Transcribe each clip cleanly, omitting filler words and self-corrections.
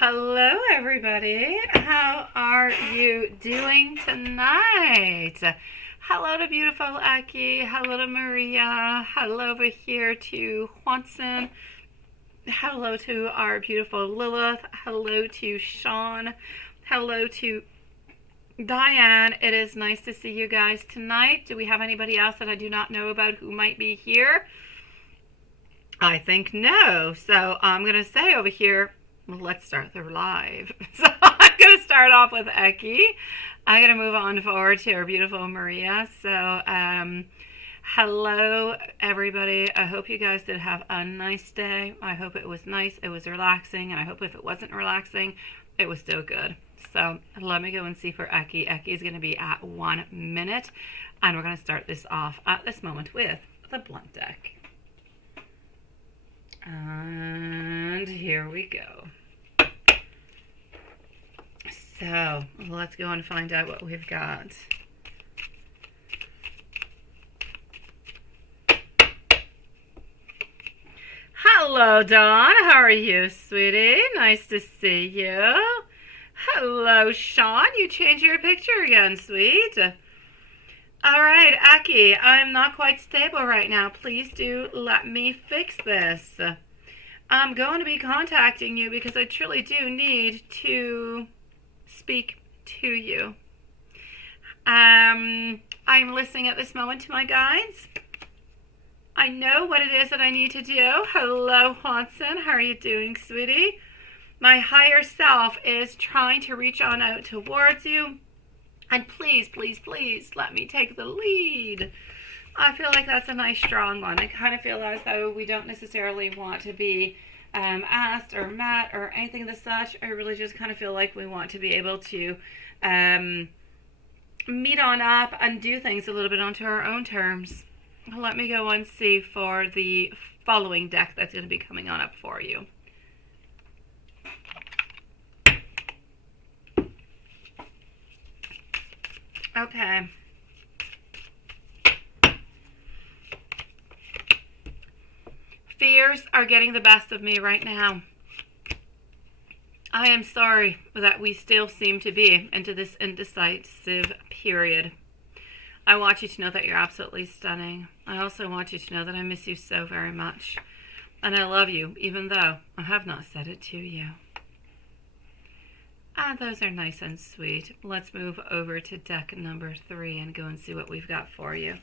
Hello, everybody. How are you doing tonight? Hello to beautiful Aki. Hello to Maria. Hello over here to Juanson. Hello to our beautiful Lilith. Hello to Sean. Hello to Diane. It is nice to see you guys tonight. Do we have anybody else that I do not know about who might be here? I think no. So I'm going to say over here, well, let's start the live. So I'm going to start off with Eki. I'm going to move on forward to our beautiful Maria. So hello, everybody. I hope you guys did have a nice day. I hope it was nice. It was relaxing. And I hope if it wasn't relaxing, it was still good. So let me go and see for Eki. Eki is going to be at 1 minute. And we're going to start this off at this moment with the blunt deck. And here we go. So let's go and find out what we've got. Hello, Dawn. How are you, sweetie? Nice to see you. Hello, Sean. You changed your picture again, sweet. All right, Aki, I'm not quite stable right now. Please do let me fix this. I'm going to be contacting you because I truly do need to speak to you. I'm listening at this moment to my guides. I know what it is that I need to do. Hello, Hanson. How are you doing, sweetie? My higher self is trying to reach on out towards you. And please, please, please let me take the lead. I feel like that's a nice, strong one. I kind of feel as though we don't necessarily want to be asked or met or anything of the such. I really just kind of feel like we want to be able to meet on up and do things a little bit onto our own terms. Let me go and see for the following deck that's going to be coming on up for you. Okay. Fears are getting the best of me right now. I am sorry that we still seem to be into this indecisive period. I want you to know that you're absolutely stunning. I also want you to know that I miss you so very much. And I love you, even though I have not said it to you. Ah, those are nice and sweet. Let's move over to deck number 3 and go and see what we've got for you.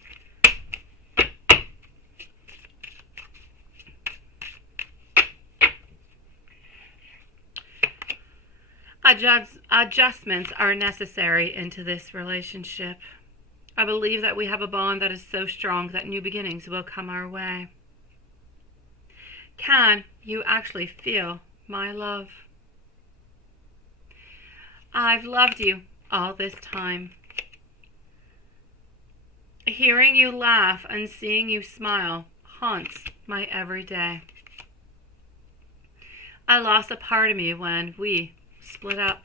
Adjustments are necessary into this relationship. I believe that we have a bond that is so strong that new beginnings will come our way. Can you actually feel my love? I've loved you all this time. Hearing you laugh and seeing you smile haunts my every day. I lost a part of me when we split up.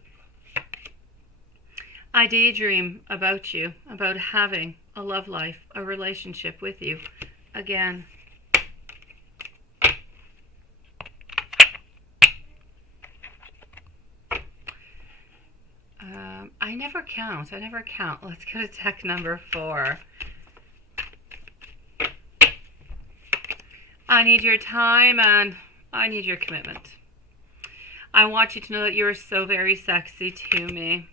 I daydream about you, about having a love life, a relationship with you again. I never count. Let's go to deck number 4. I need your time and I need your commitment. I want you to know that you are so very sexy to me.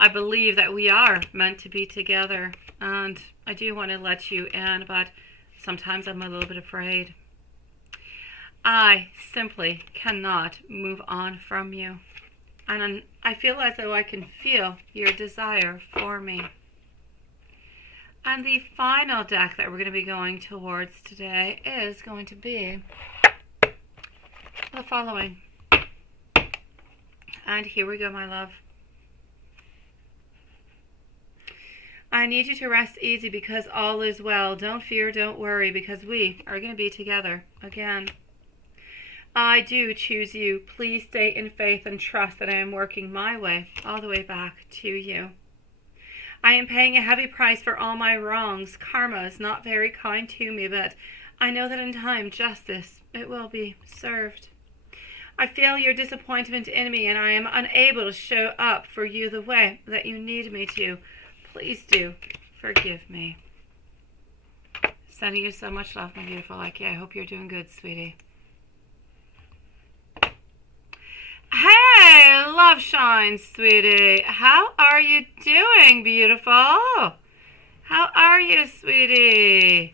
I believe that we are meant to be together, and I do want to let you in, but sometimes I'm a little bit afraid. I simply cannot move on from you, and I feel as though I can feel your desire for me. And the final deck that we're going to be going towards today is going to be the following. And here we go, my love. I need you to rest easy because all is well. Don't fear, don't worry, because we are going to be together again. I do choose you. Please stay in faith and trust that I am working my way all the way back to you. I am paying a heavy price for all my wrongs. Karma is not very kind to me, but I know that in time, justice, it will be served. I feel your disappointment in me, and I am unable to show up for you the way that you need me to. Please do forgive me. Sending you so much love, my beautiful Lucky. I hope you're doing good, sweetie. Hey, love shine, sweetie. How are you doing, beautiful? How are you, sweetie?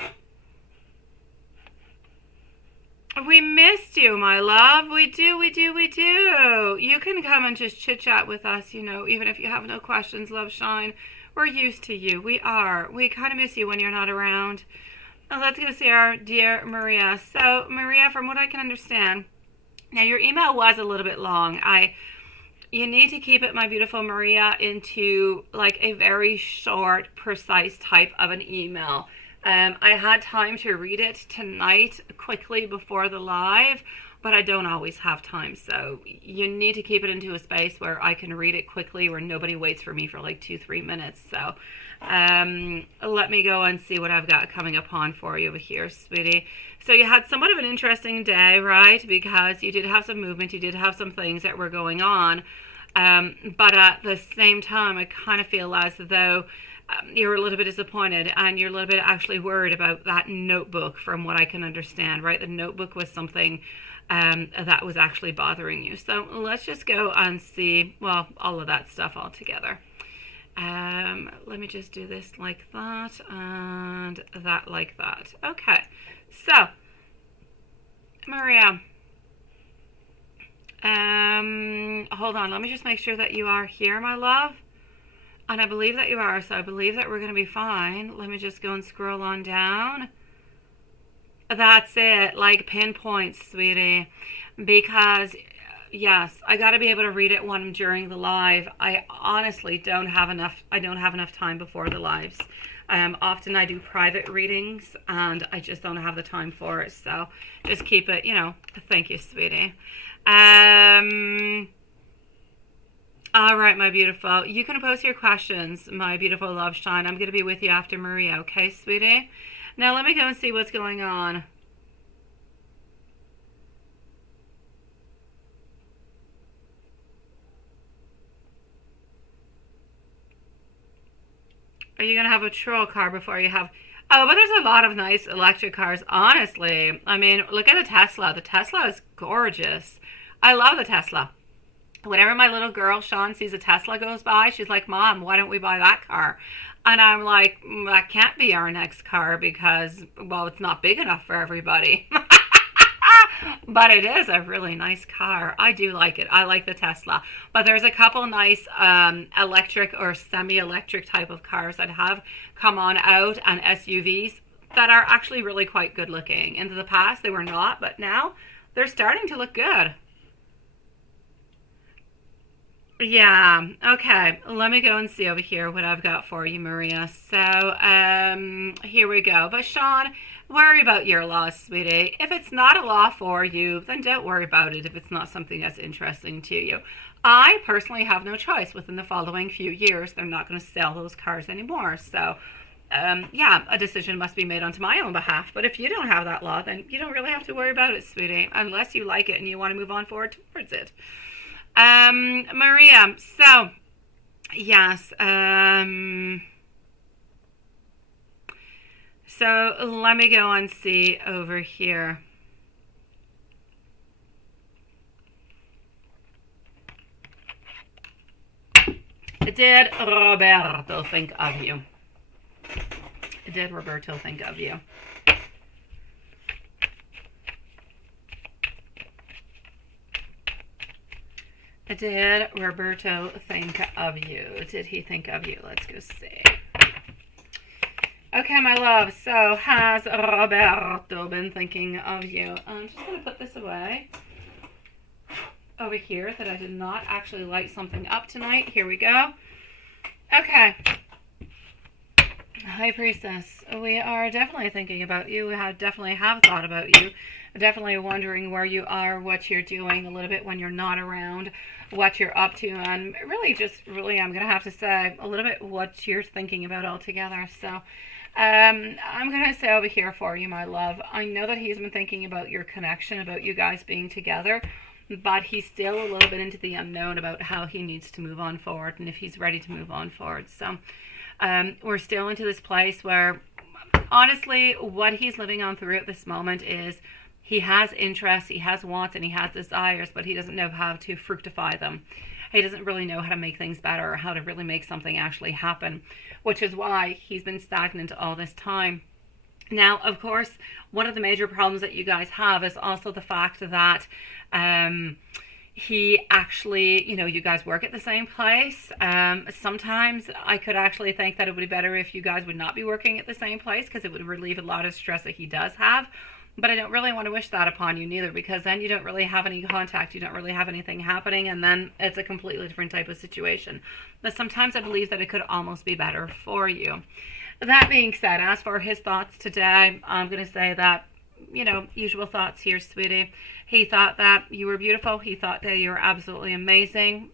We missed you, my love. We do. You can come and just chit-chat with us, even if you have no questions, love shine. We're used to you. We are. We kind of miss you when you're not around. Now let's go see our dear Maria. So, Maria, from what I can understand, now your email was a little bit long. You need to keep it, my beautiful Maria, into like a very short, precise type of an email. I had time to read it tonight quickly before the live, but I don't always have time. So you need to keep it into a space where I can read it quickly, where nobody waits for me for like 2-3 minutes. So let me go and see what I've got coming upon for you over here, sweetie. So you had somewhat of an interesting day, right? Because you did have some movement, you did have some things that were going on. But at the same time, I kind of feel as though you're a little bit disappointed, and you're a little bit actually worried about that notebook, from what I can understand, right? The notebook was something that was actually bothering you. So let's just go and see, well, all of that stuff all together. Let me just do this like that, and that like that. Okay, so Maria, hold on, let me just make sure that you are here, my love. And I believe that you are, so I believe that we're going to be fine. Let me just go and scroll on down. That's it, like pinpoints, sweetie. Because, yes, I got to be able to read it when I'm during the live. I honestly don't have enough time before the lives. Often I do private readings, and I just don't have the time for it. So just keep it, thank you, sweetie. All right, my beautiful. You can post your questions, my beautiful love shine. I'm going to be with you after Maria, okay, sweetie? Now let me go and see what's going on. Are you going to have a troll car before you have... Oh, but there's a lot of nice electric cars, honestly. I mean, look at the Tesla. The Tesla is gorgeous. I love the Tesla. Whenever my little girl, Sean, sees a Tesla goes by, she's like, Mom, why don't we buy that car? And I'm like, that can't be our next car because, well, it's not big enough for everybody. But it is a really nice car. I do like it. I like the Tesla. But there's a couple nice electric or semi-electric type of cars that have come on out, and SUVs that are actually really quite good looking. In the past, they were not, but now they're starting to look good. Yeah, okay. Let me go and see over here what I've got for you, Maria. So, here we go. But Sean, worry about your loss, sweetie. If it's not a law for you, then don't worry about it if it's not something that's interesting to you. I personally have no choice. Within the following few years, they're not going to sell those cars anymore. So, yeah, a decision must be made onto my own behalf. But if you don't have that law, then you don't really have to worry about it, sweetie, unless you like it and you want to move on forward towards it. Maria, so, yes, so let me go and see over here. Did Roberto think of you? Did Roberto think of you? Did Roberto think of you? Did he think of you? Let's go see. Okay, my love. So, has Roberto been thinking of you? I'm just going to put this away over here that I did not actually light something up tonight. Here we go. Okay. Hi, Priestess. We are definitely thinking about you. We definitely have thought about you. Definitely wondering where you are, what you're doing a little bit when you're not around, what you're up to, and really I'm going to have to say a little bit what you're thinking about altogether. So I'm going to say over here for you, my love, I know that he's been thinking about your connection, about you guys being together. but he's still a little bit into the unknown about how he needs to move on forward and if he's ready to move on forward. So we're still into this place where, honestly, what he's living on through at this moment is he has interests, he has wants, and he has desires, but he doesn't know how to fructify them. He doesn't really know how to make things better or how to really make something actually happen, which is why he's been stagnant all this time. Now, of course, one of the major problems that you guys have is also the fact that he actually, you guys work at the same place. Sometimes I could actually think that it would be better if you guys would not be working at the same place, because it would relieve a lot of stress that he does have. But I don't really want to wish that upon you neither, because then you don't really have any contact, you don't really have anything happening, and then it's a completely different type of situation. But sometimes I believe that it could almost be better for you. That being said, as for his thoughts today, I'm going to say that, usual thoughts here, sweetie. He thought that you were beautiful. He thought that you were absolutely amazing.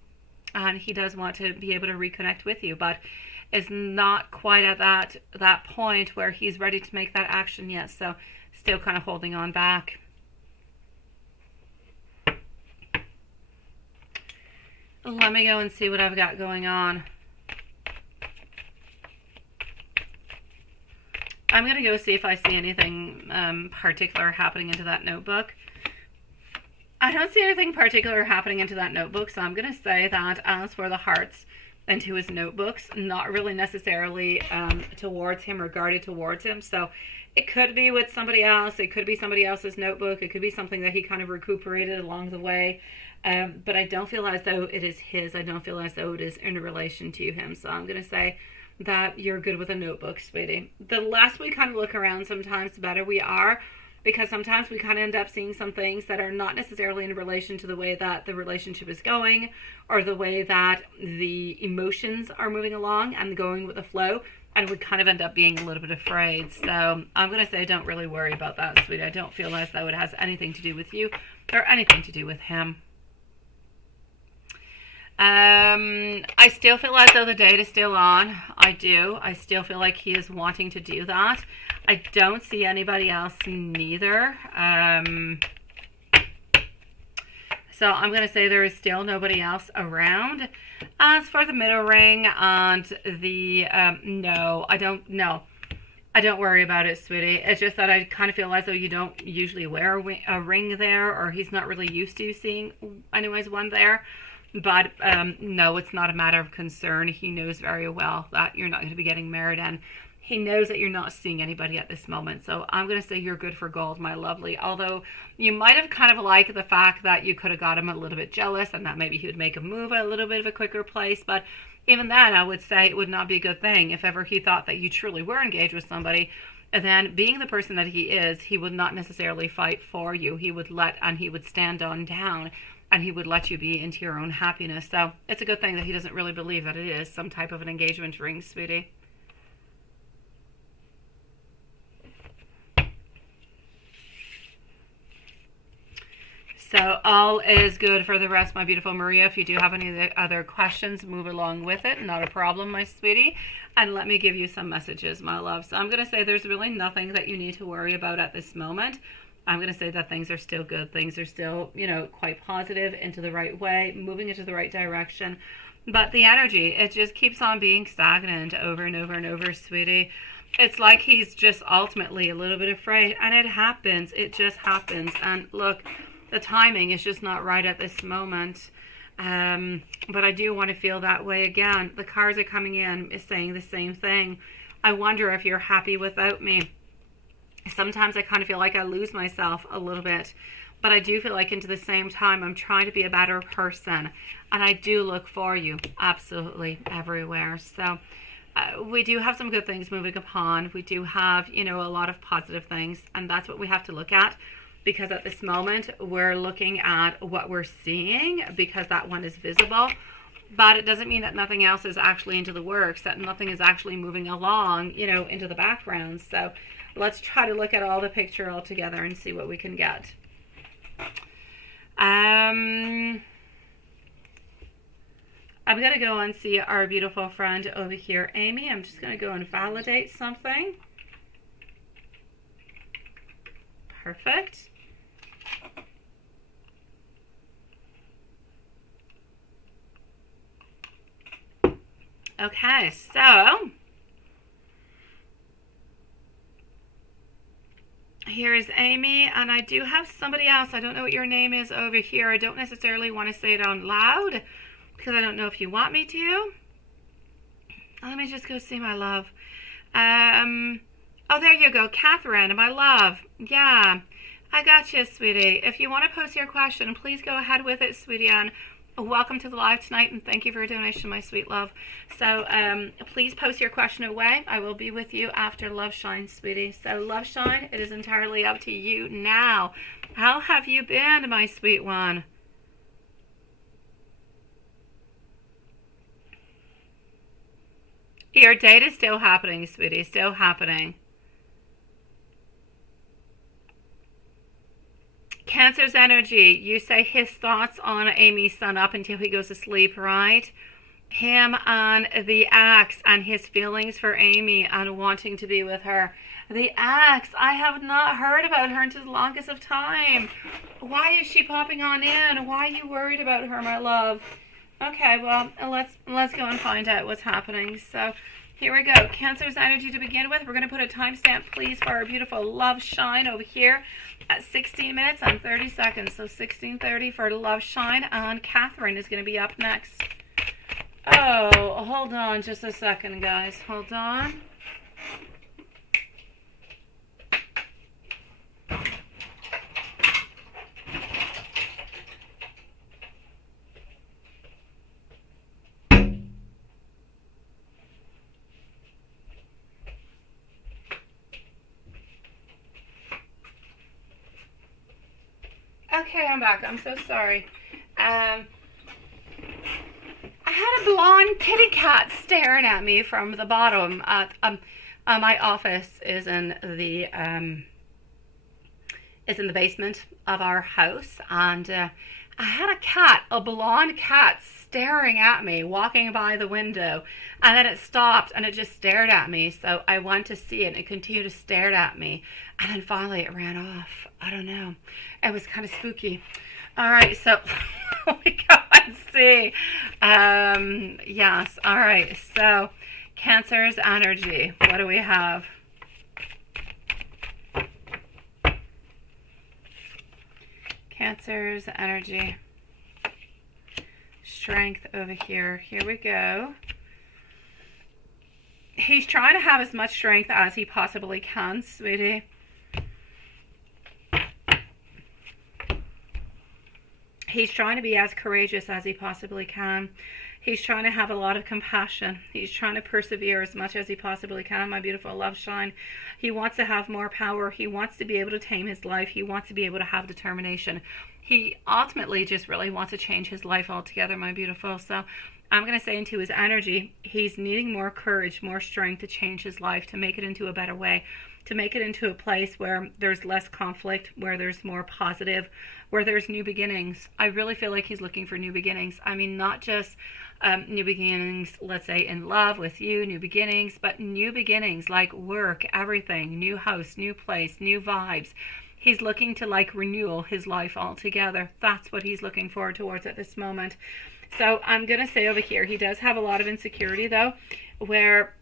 And he does want to be able to reconnect with you, but is not quite at that point where he's ready to make that action yet. So still kind of holding on back. Let me go and see what I've got going on. I'm going to go see if I see anything particular happening into that notebook. I don't see anything particular happening into that notebook, so I'm going to say that as for the hearts into his notebooks, not really necessarily towards him or guarded towards him. So it could be with somebody else. It could be somebody else's notebook. It could be something that he kind of recuperated along the way. But I don't feel as though it is his. I don't feel as though it is in relation to him. So I'm going to say that you're good with a notebook, sweetie. The less we kind of look around sometimes, the better we are, because sometimes we kind of end up seeing some things that are not necessarily in relation to the way that the relationship is going or the way that the emotions are moving along and going with the flow, and we kind of end up being a little bit afraid. So I'm going to say don't really worry about that, sweetie. I don't feel as though it has anything to do with you or anything to do with him. I still feel as though the date is still on. I do. I still feel like he is wanting to do that. I don't see anybody else neither. So I'm going to say there is still nobody else around. As for the middle ring and the, no, I don't worry about it, sweetie. It's just that I kind of feel as though you don't usually wear a ring there, or he's not really used to seeing anyways one there. But no, it's not a matter of concern. He knows very well that you're not going to be getting married, and he knows that you're not seeing anybody at this moment. So I'm going to say you're good for gold, my lovely. Although you might have kind of liked the fact that you could have got him a little bit jealous and that maybe he would make a move at a little bit of a quicker place. But even then, I would say it would not be a good thing. If ever he thought that you truly were engaged with somebody, and then being the person that he is, he would not necessarily fight for you. He would he would stand on down, and he would let you be into your own happiness. So it's a good thing that he doesn't really believe that it is some type of an engagement ring, sweetie. So all is good for the rest, my beautiful Maria. If you do have any other questions, move along with it. Not a problem, my sweetie. And let me give you some messages, my love. So I'm going to say there's really nothing that you need to worry about at this moment. I'm going to say that things are still good. Things are still, quite positive, into the right way, moving into the right direction. But the energy, it just keeps on being stagnant over and over and over, sweetie. It's like he's just ultimately a little bit afraid. And it happens. It just happens. And look, the timing is just not right at this moment. But I do want to feel that way again. The cards are coming in is saying the same thing. I wonder if you're happy without me. Sometimes I kind of feel like I lose myself a little bit, but I do feel like into the same time I'm trying to be a better person, and I do look for you absolutely everywhere. So we do have some good things moving upon. We do have, a lot of positive things, and that's what we have to look at, because at this moment we're looking at what we're seeing because that one is visible. But it doesn't mean that nothing else is actually into the works, that nothing is actually moving along, into the background. So let's try to look at all the picture all together and see what we can get. I'm going to go and see our beautiful friend over here, Amy. I'm just going to go and validate something. Perfect. Okay, so here's Amy, and I do have somebody else. I don't know what your name is over here. I don't necessarily want to say it out loud because I don't know if you want me to. Let me just go see my love. Oh, there you go, Catherine, my love. Yeah, I got you, sweetie. If you want to post your question, please go ahead with it, sweetie. And welcome to the live tonight, and thank you for your donation, my sweet love. So please post your question away. I will be with you after Love Shine, sweetie. So Love Shine, it is entirely up to you now. How have you been, my sweet one? Your date is still happening, sweetie, still happening. Cancer's energy, you say his thoughts on Amy's son up until he goes to sleep, right? Him on the axe and his feelings for Amy and wanting to be with her. The axe, I have not heard about her until the longest of time. Why is she popping on in? Why are you worried about her, my love? Okay, well, let's go and find out what's happening. So here we go. Cancer's energy to begin with. We're going to put a timestamp, please, for our beautiful Love Shine over here at 16 minutes and 30 seconds. So 16:30 for Love Shine, and Catherine is going to be up next. Oh, hold on just a second, guys. Hold on. Okay, I'm back. I'm so sorry. I had a blonde kitty cat staring at me from the bottom. My office is in the basement of our house, and I had a cat, a blonde cat, staring at me, walking by the window, and then it stopped and it just stared at me. So I went to see it, and it continued to stare at me, and then finally it ran off. I don't know. It was kind of spooky. All right, so we go and see. Yes, all right. So Cancer's energy. What do we have? Cancer's energy. Strength over here. Here we go. He's trying to have as much strength as he possibly can, sweetie. He's trying to be as courageous as he possibly can. He's trying to have a lot of compassion. He's trying to persevere as much as he possibly can, my beautiful Love Shine. He wants to have more power. He wants to be able to tame his life. He wants to be able to have determination. He ultimately just really wants to change his life altogether, my beautiful. So I'm going to say into his energy, he's needing more courage, more strength to change his life, to make it into a better way, to make it into a place where there's less conflict, where there's more positive, where there's new beginnings. I really feel like he's looking for new beginnings. I mean, not just new beginnings, let's say in love with you, new beginnings, but new beginnings like work, everything, new house, new place, new vibes. He's looking to like renewal his life altogether. That's what he's looking forward towards at this moment. So I'm going to say over here, he does have a lot of insecurity though, where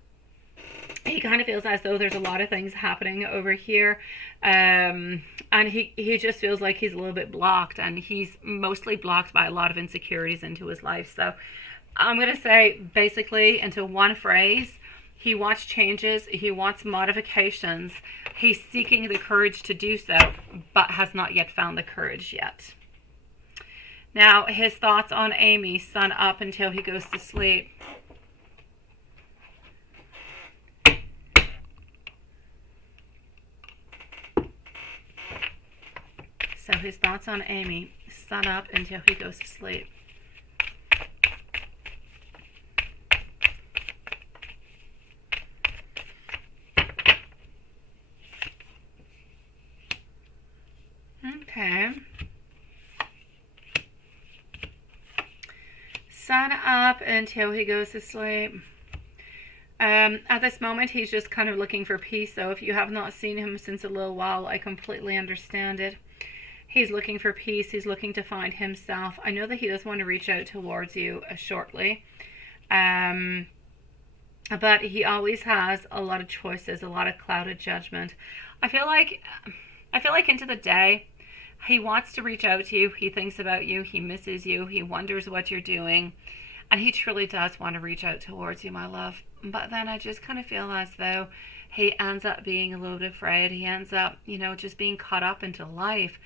he kind of feels as though there's a lot of things happening over here, and he just feels like he's a little bit blocked, and he's mostly blocked by a lot of insecurities into his life. So I'm going to say basically into one phrase, he wants changes, he wants modifications, he's seeking the courage to do so, but has not yet found the courage yet. Now his thoughts on Amy, sun up until he goes to sleep. So his thoughts on Amy, sun up until he goes to sleep. Okay. Sun up until he goes to sleep. At this moment, he's just kind of looking for peace. So if you have not seen him since a little while, I completely understand it. He's looking for peace. He's looking to find himself. I know that he does want to reach out towards you shortly. but he always has a lot of choices, a lot of clouded judgment. I feel like into the day, he wants to reach out to you. He thinks about you. He misses you. He wonders what you're doing. And he truly does want to reach out towards you, my love. But then I just kind of feel as though he ends up being a little bit afraid. He ends up, just being caught up into life.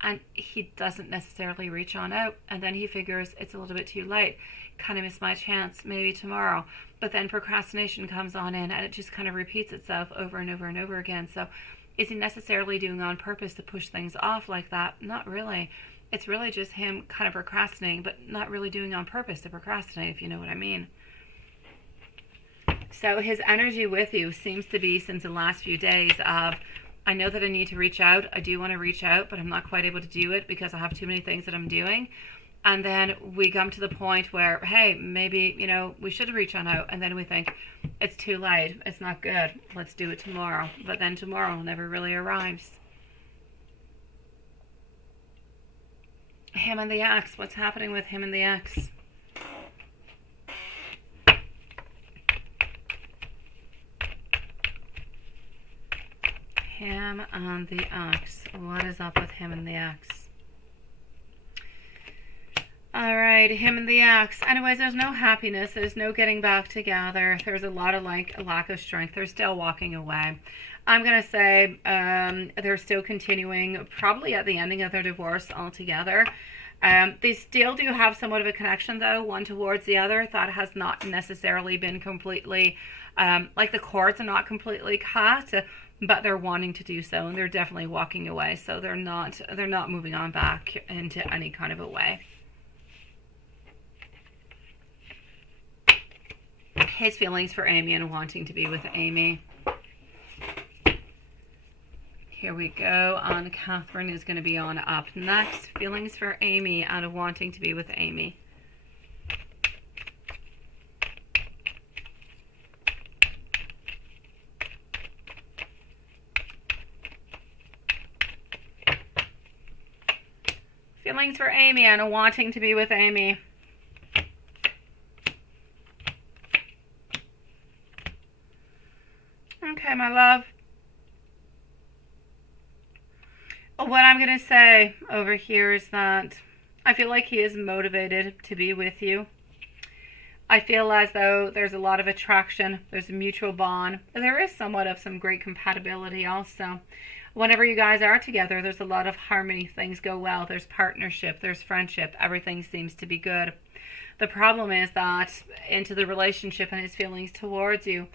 And he doesn't necessarily reach on out. And then he figures it's a little bit too late. Kind of missed my chance, maybe tomorrow. But then procrastination comes on in, and it just kind of repeats itself over and over and over again. So is he necessarily doing on purpose to push things off like that? Not really. It's really just him kind of procrastinating, but not really doing on purpose to procrastinate, if you know what I mean. So his energy with you seems to be, since the last few days, of, I know that I need to reach out. I do want to reach out, but I'm not quite able to do it because I have too many things that I'm doing. And then we come to the point where, hey, maybe, we should reach on out. And then we think, it's too late. It's not good. Let's do it tomorrow. But then tomorrow never really arrives. Him and the ex. What's happening with him and the ex? Him and the ex. What is up with him and the ex? All right, him and the ex. Anyways, there's no happiness. There's no getting back together. There's a lot of a lack of strength. They're still walking away. I'm going to say they're still continuing, probably at the ending of their divorce altogether. They still do have somewhat of a connection, though, one towards the other. That has not necessarily been completely, the cords are not completely cut, but they're wanting to do so, and they're definitely walking away. So they're not moving on back into any kind of a way. His feelings for Amy and wanting to be with Amy. Here we go. And Catherine is going to be on up next. Feelings for Amy and wanting to be with Amy. Feelings for Amy and wanting to be with Amy. Okay, my love. What I'm going to say over here is that I feel like he is motivated to be with you. I feel as though there's a lot of attraction. There's a mutual bond. There is somewhat of some great compatibility also. Whenever you guys are together, there's a lot of harmony. Things go well. There's partnership. There's friendship. Everything seems to be good. The problem is that into the relationship and his feelings towards you,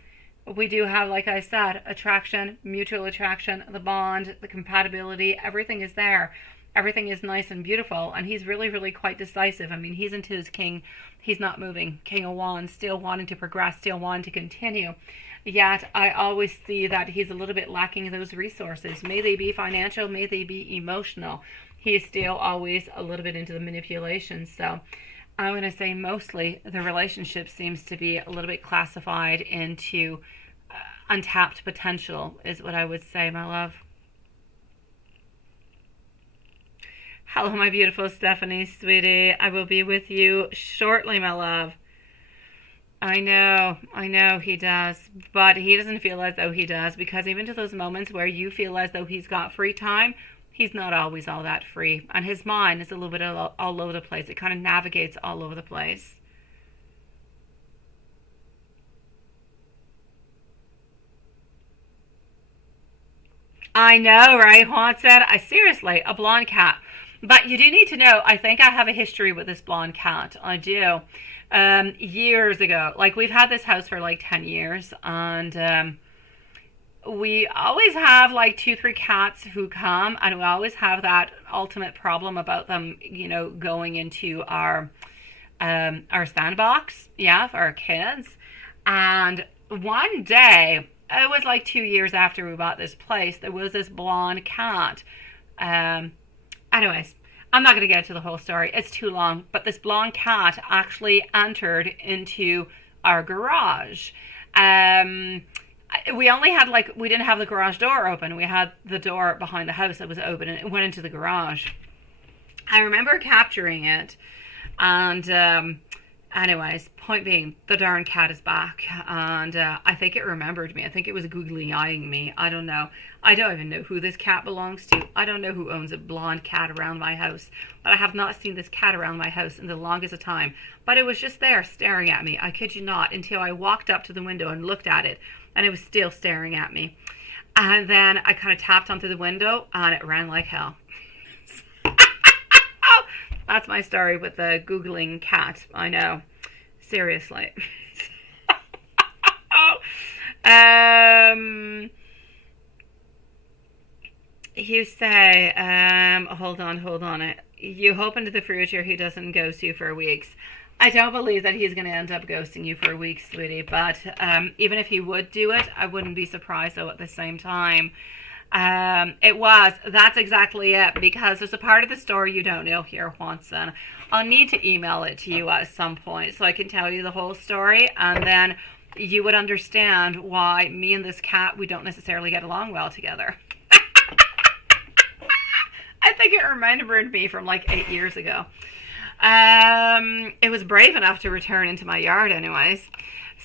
we do have, like I said, attraction, mutual attraction, the bond, the compatibility, everything is there. Everything is nice and beautiful, and he's really, really quite decisive. I mean, he's into his king. He's not moving. King of Wands, still wanting to progress, still wanting to continue. Yet, I always see that he's a little bit lacking those resources. May they be financial, may they be emotional. He is still always a little bit into the manipulation. So, I'm going to say mostly the relationship seems to be a little bit classified into untapped potential is what I would say, my love. Hello, my beautiful Stephanie, sweetie. I will be with you shortly, my love. I know he does, but he doesn't feel as though he does, because even to those moments where you feel as though he's got free time, he's not always all that free. And his mind is a little bit all over the place. It kind of navigates all over the place. I know, right? Juan said, seriously, a blonde cat. But you do need to know, I think I have a history with this blonde cat. I do. Years ago. Like, we've had this house for like 10 years. And we always have like 2-3 cats who come. And we always have that ultimate problem about them, going into our sandbox. Yeah, for our kids. And one day, it was like 2 years after we bought this place, there was this blonde cat. Anyways, I'm not going to get into the whole story. It's too long. But this blonde cat actually entered into our garage. We only had we didn't have the garage door open. We had the door behind the house that was open, and it went into the garage. I remember capturing it. And Anyways, point being, the darn cat is back, and I think it remembered me. I think it was googly eyeing me. I don't know. I don't even know who this cat belongs to. I don't know who owns a blonde cat around my house, but I have not seen this cat around my house in the longest of time. But it was just there staring at me. I kid you not, until I walked up to the window and looked at it, and it was still staring at me. And then I kind of tapped onto the window, and it ran like hell. That's my story with the Googling cat. I know. Seriously. You say, hold on. You hope into the future he doesn't ghost you for weeks. I don't believe that he's going to end up ghosting you for weeks, sweetie. But even if he would do it, I wouldn't be surprised, though, at the same time. That's exactly it, because there's a part of the story you don't know here, Juanson. I'll need to email it to you at some point so I can tell you the whole story, and then you would understand why me and this cat, we don't necessarily get along well together. I think it remembered me from like 8 years ago. It was brave enough to return into my yard anyways.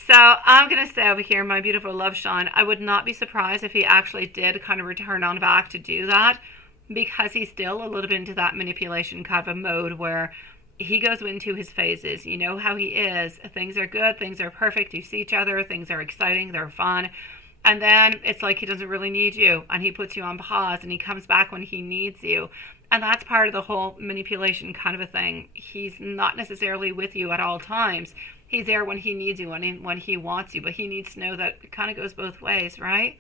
So I'm going to say over here, my beautiful love Sean, I would not be surprised if he actually did kind of return on back to do that, because he's still a little bit into that manipulation kind of a mode where he goes into his phases. You know how he is. Things are good. Things are perfect. You see each other. Things are exciting. They're fun. And then it's like he doesn't really need you, and he puts you on pause, and he comes back when he needs you. And that's part of the whole manipulation kind of a thing. He's not necessarily with you at all times. He's there when he needs you, when he wants you, but he needs to know that it kind of goes both ways, right?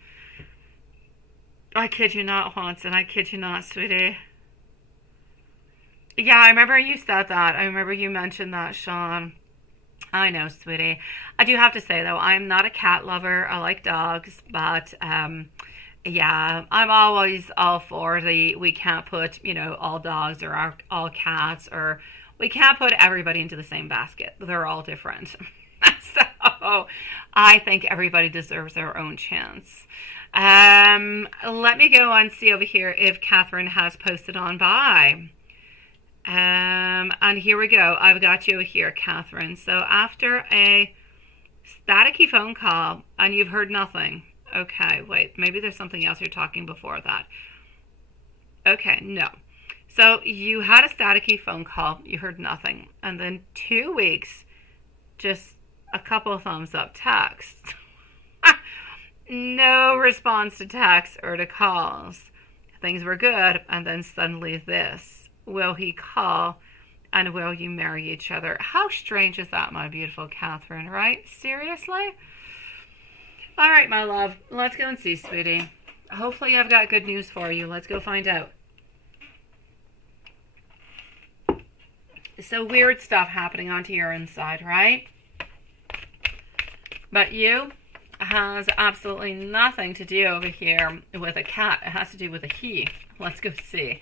I kid you not, Hanson. I kid you not, sweetie. Yeah, I remember you said that. I remember you mentioned that, Sean. I know, sweetie. I do have to say, though, I'm not a cat lover. I like dogs, but yeah, I'm always all for we can't put, all dogs or all cats, or we can't put everybody into the same basket. They're all different. So I think everybody deserves their own chance. Let me go and see over here if Catherine has posted on by. And here we go. I've got you here, Catherine. So after a staticky phone call and you've heard nothing. Okay, wait, maybe there's something else you're talking before that. Okay, no. So you had a staticky phone call, you heard nothing, and then 2 weeks, just a couple of thumbs up texts. No response to texts or to calls. Things were good, and then suddenly this. Will he call, and will you marry each other? How strange is that, my beautiful Catherine, right? Seriously? All right, my love, let's go and see, sweetie. Hopefully I've got good news for you. Let's go find out. So weird stuff happening onto your inside, right? But you has absolutely nothing to do over here with a cat. It has to do with a he. Let's go see.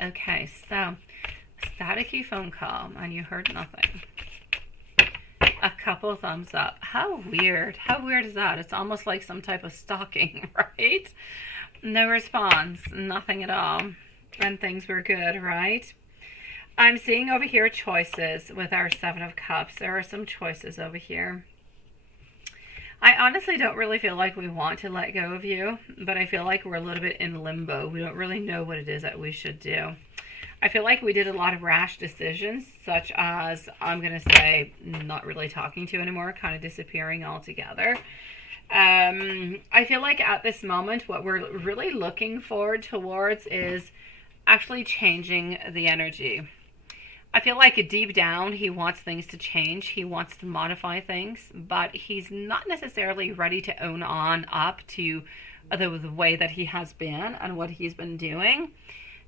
Okay, so staticky phone call and you heard nothing. A couple thumbs up. How weird. How weird is that? It's almost like some type of stalking, right? No response. Nothing at all. And things were good, right? I'm seeing over here choices with our Seven of Cups. There are some choices over here. I honestly don't really feel like we want to let go of you, but I feel like we're a little bit in limbo. We don't really know what it is that we should do. I feel like we did a lot of rash decisions, such as, I'm going to say, not really talking to you anymore, kind of disappearing altogether. I feel like at this moment, what we're really looking forward towards is actually changing the energy. I feel like deep down, he wants things to change. He wants to modify things, but he's not necessarily ready to own on up to the way that he has been and what he's been doing.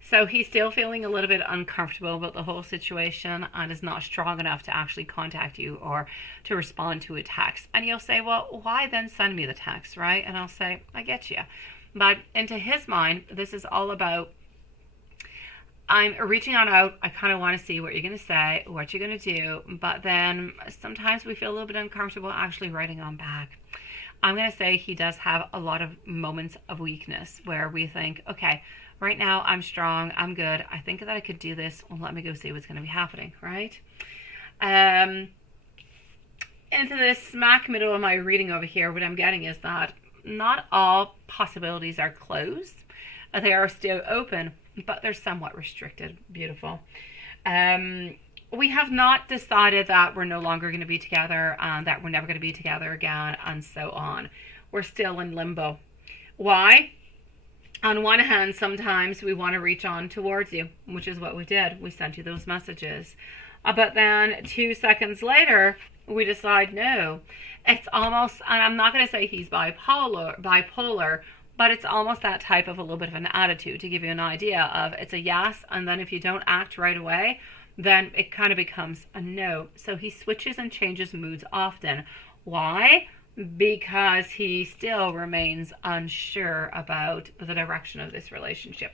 So he's still feeling a little bit uncomfortable about the whole situation and is not strong enough to actually contact you or to respond to a text. And you'll say, well, why then send me the text, right? And I'll say, I get you. But into his mind, this is all about, I'm reaching on out. I kind of want to see what you're going to say, what you're going to do. But then sometimes we feel a little bit uncomfortable actually writing on back. I'm going to say he does have a lot of moments of weakness where we think, okay, right now I'm strong, I'm good, I think that I could do this, well, let me go see what's going to be happening, right? Into this smack middle of my reading over here, what I'm getting is that not all possibilities are closed. They are still open, but they're somewhat restricted. Beautiful. We have not decided that we're no longer going to be together and that we're never going to be together again and so on. We're still in limbo. Why? On one hand, sometimes we want to reach on towards you, which is what we did. We sent you those messages. But then 2 seconds later, we decide no. It's almost, and I'm not going to say he's bipolar, but it's almost that type of a little bit of an attitude, to give you an idea of it's a yes, and then if you don't act right away, then it kind of becomes a no. So he switches and changes moods often. Why? Because he still remains unsure about the direction of this relationship.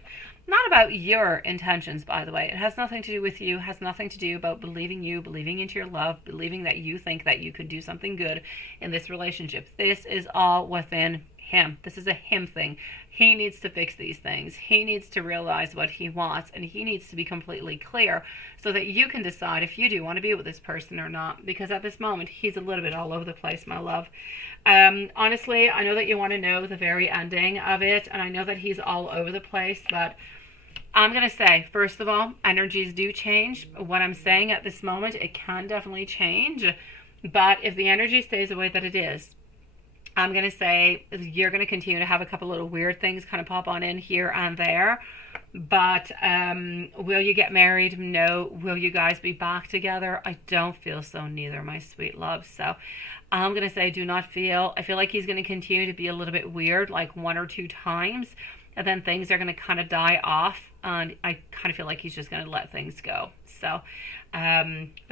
Not about your intentions, by the way. It has nothing to do with you, has nothing to do about believing you, believing into your love, believing that you think that you could do something good in this relationship. This is all within him. This is a him thing. He needs to fix these things. He needs to realize what he wants, and he needs to be completely clear so that you can decide if you do want to be with this person or not. Because at this moment, he's a little bit all over the place, my love. Honestly, I know that you want to know the very ending of it, and I know that he's all over the place, but I'm going to say, first of all, energies do change. What I'm saying at this moment, it can definitely change, but if the energy stays the way that it is, I'm going to say you're going to continue to have a couple little weird things kind of pop on in here and there. But will you get married? No. Will you guys be back together? I don't feel so neither, my sweet love. So I'm going to say do not feel. I feel like he's going to continue to be a little bit weird, like 1 or 2 times. And then things are going to kind of die off. And I kind of feel like he's just going to let things go. So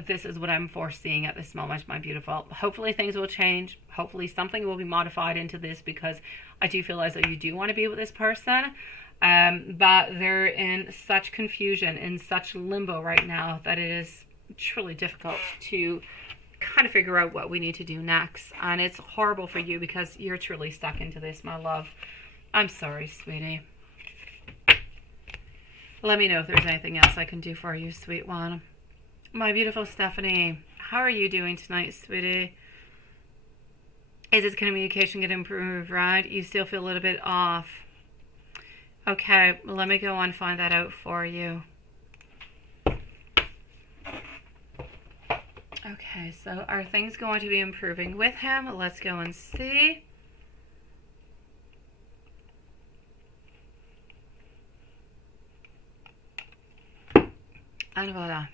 this is what I'm foreseeing at this moment, my beautiful. Hopefully things will change. Hopefully something will be modified into this, because I do feel as though you do want to be with this person. But they're in such confusion, in such limbo right now, that it is truly difficult to kind of figure out what we need to do next. And it's horrible for you because you're truly stuck into this, my love. I'm sorry, sweetie. Let me know if there's anything else I can do for you, sweet one. My beautiful Stephanie, how are you doing tonight, sweetie? Is this communication going to improve, right? You still feel a little bit off. Okay, let me go and find that out for you. Okay, so are things going to be improving with him? Let's go and see. And voila.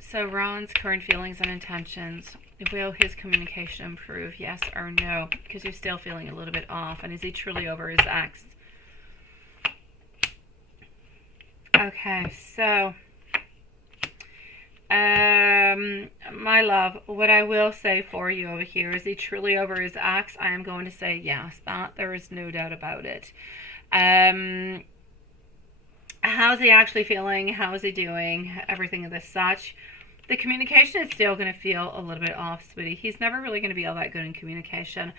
So Ron's current feelings and intentions. Will his communication improve? Yes or no? Because you're still feeling a little bit off. And is he truly over his ex? Okay, so my love, what I will say for you over here, is he truly over his ex? I am going to say yes. That there is no doubt about it. How's he actually feeling? How is he doing? Everything of this such. The communication is still going to feel a little bit off, sweetie. He's never really going to be all that good in communication.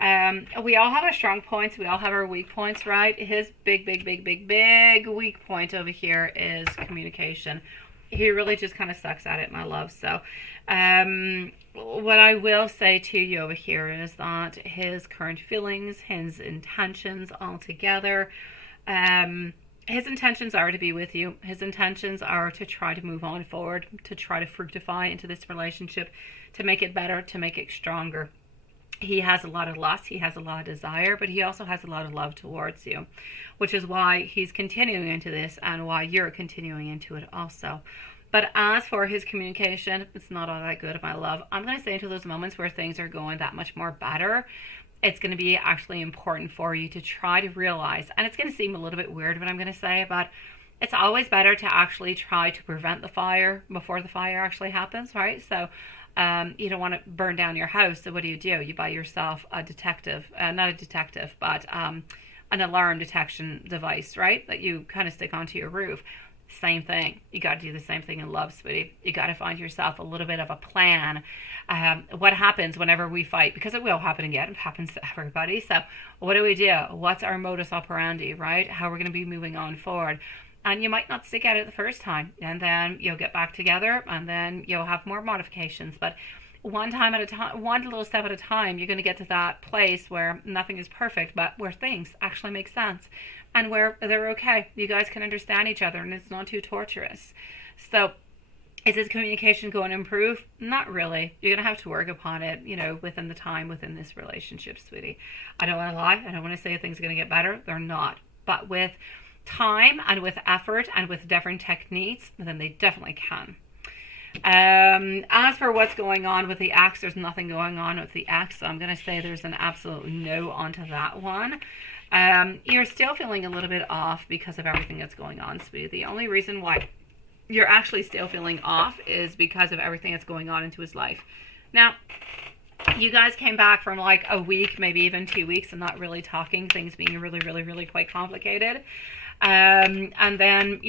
We all have our strong points. We all have our weak points, right? His big weak point over here is communication. He really just kind of sucks at it, my love. So what I will say to you over here is that his current feelings, his intentions altogether, his intentions are to be with you. His intentions are to try to move on forward, to try to fructify into this relationship, to make it better, to make it stronger. He has a lot of lust, he has a lot of desire, but he also has a lot of love towards you, which is why he's continuing into this and why you're continuing into it also. But as for his communication, it's not all that good, my love. I'm going to say into those moments where things are going that much more better, it's going to be actually important for you to try to realize, and it's going to seem a little bit weird what I'm going to say, but it's always better to actually try to prevent the fire before the fire actually happens, right? So you don't want to burn down your house, so what do? You buy yourself a detective, not a detective, but an alarm detection device, right, that you kind of stick onto your roof. Same thing. You got to do the same thing in love, sweetie. You got to find yourself a little bit of a plan. What happens whenever we fight? Because it will happen again. It happens to everybody. So what do? What's our modus operandi, right? How we're going to be moving on forward. And you might not stick at it the first time. And then you'll get back together. And then you'll have more modifications. But one time at a time, one little step at a time, you're going to get to that place where nothing is perfect, but where things actually make sense and where they're okay. You guys can understand each other and it's not too torturous. So is this communication going to improve? Not really. You're going to have to work upon it, within the time within this relationship, sweetie. I don't want to lie. I don't want to say things are going to get better. They're not. But with time and with effort and with different techniques, then they definitely can. As for what's going on with the ex, there's nothing going on with the ex, so I'm going to say there's an absolute no onto that one. You're still feeling a little bit off because of everything that's going on, sweetie. The only reason why you're actually still feeling off is because of everything that's going on into his life. Now, you guys came back from like a week, maybe even 2 weeks, and not really talking, things being really, really, really quite complicated. And then,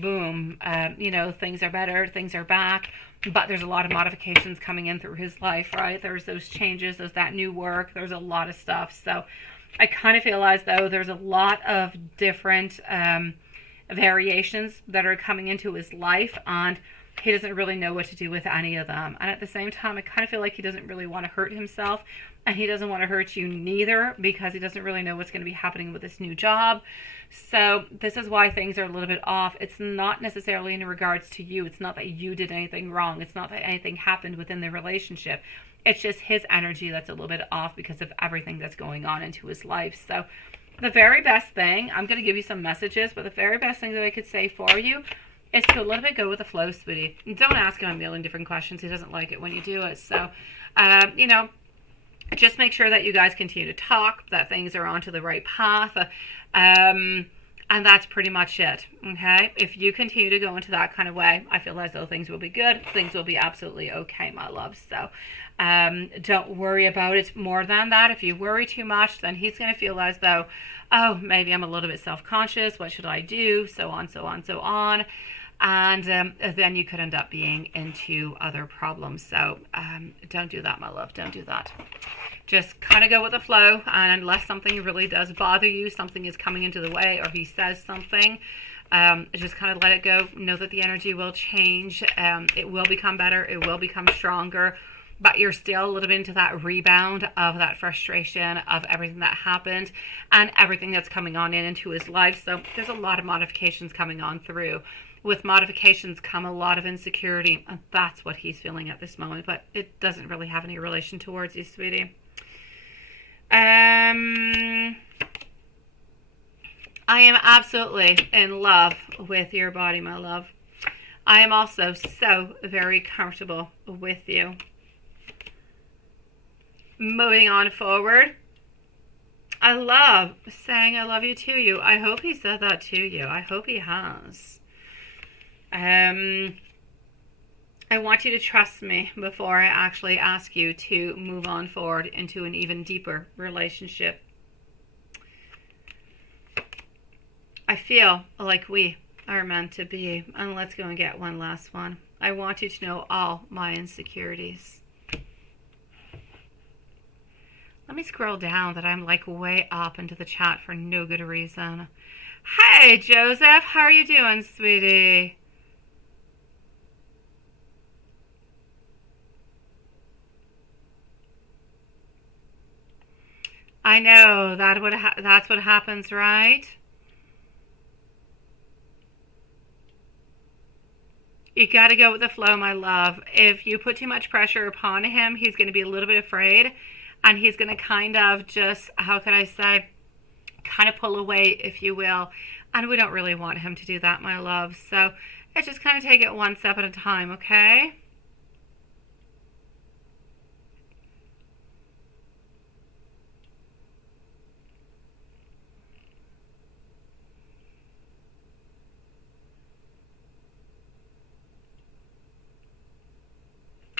boom, things are better, things are back, but there's a lot of modifications coming in through his life, right? There's those changes, there's that new work, there's a lot of stuff. So I kind of feel as though there's a lot of different variations that are coming into his life, and he doesn't really know what to do with any of them. And at the same time, I kind of feel like he doesn't really want to hurt himself, and he doesn't want to hurt you neither, because he doesn't really know what's going to be happening with this new job. So this is why things are a little bit off. It's not necessarily in regards to you. It's not that you did anything wrong. It's not that anything happened within the relationship. It's just his energy that's a little bit off because of everything that's going on into his life. So the very best thing, I'm going to give you some messages, but the very best thing that I could say for you is to a little bit go with the flow, sweetie. Don't ask him a million different questions. He doesn't like it when you do it. So, just make sure that you guys continue to talk, that things are onto the right path. And that's pretty much it. Okay. If you continue to go into that kind of way, I feel as though things will be good. Things will be absolutely okay, my love. So, don't worry about it more than that. If you worry too much, then he's going to feel as though, oh, maybe I'm a little bit self-conscious. What should I do? So on, so on, so on. And then you could end up being into other problems. So don't do that, my love. Don't do that. Just kind of go with the flow. And unless something really does bother you, something is coming into the way, or he says something, just kind of let it go. Know that the energy will change. It will become better. It will become stronger. But you're still a little bit into that rebound of that frustration of everything that happened and everything that's coming on into his life. So there's a lot of modifications coming on through. With modifications come a lot of insecurity, and that's what he's feeling at this moment. But it doesn't really have any relation towards you, sweetie. I am absolutely in love with your body, my love. I am also so very comfortable with you. Moving on forward. I love saying I love you to you. I hope he said that to you. I hope he has. I want you to trust me before I actually ask you to move on forward into an even deeper relationship. I feel like we are meant to be. And let's go and get one last one. I want you to know all my insecurities. Let me scroll down that I'm like way up into the chat for no good reason. Hey, Joseph. How are you doing, sweetie? I know that's what happens, right? You got to go with the flow, my love. If you put too much pressure upon him, he's going to be a little bit afraid, and he's going to kind of just, how can I say, kind of pull away, if you will. And we don't really want him to do that, my love. So let's just kind of take it one step at a time, okay?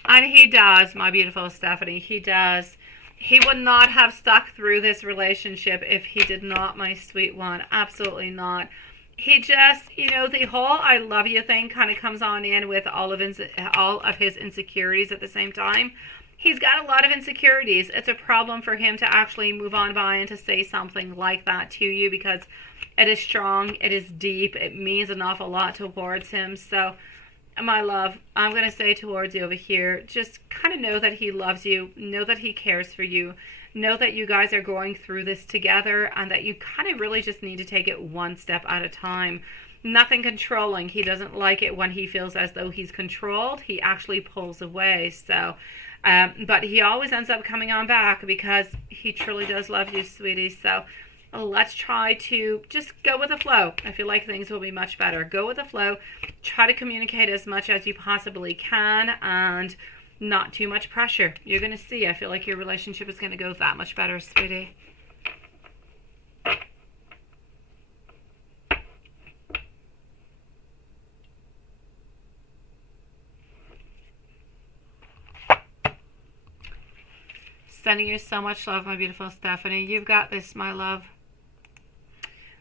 And he does, my beautiful Stephanie. He does. He would not have stuck through this relationship if he did not, my sweet one. Absolutely not. he just, you know, the whole I love you thing kind of comes on in with all of his insecurities at the same time. He's got a lot of insecurities. It's a problem for him to actually move on by and to say something like that to you, because it is strong, it is deep, it means an awful lot towards him. So, my love, I'm going to say towards you over here, just kind of know that he loves you, know that he cares for you, know that you guys are going through this together, and that you kind of really just need to take it one step at a time. Nothing controlling. He doesn't like it when he feels as though he's controlled. He actually pulls away. So, but he always ends up coming on back because he truly does love you, sweetie. So let's try to just go with the flow. I feel like things will be much better. Go with the flow. Try to communicate as much as you possibly can, and not too much pressure. You're going to see. I feel like your relationship is going to go that much better, sweetie. Sending you so much love, my beautiful Stephanie. You've got this, my love.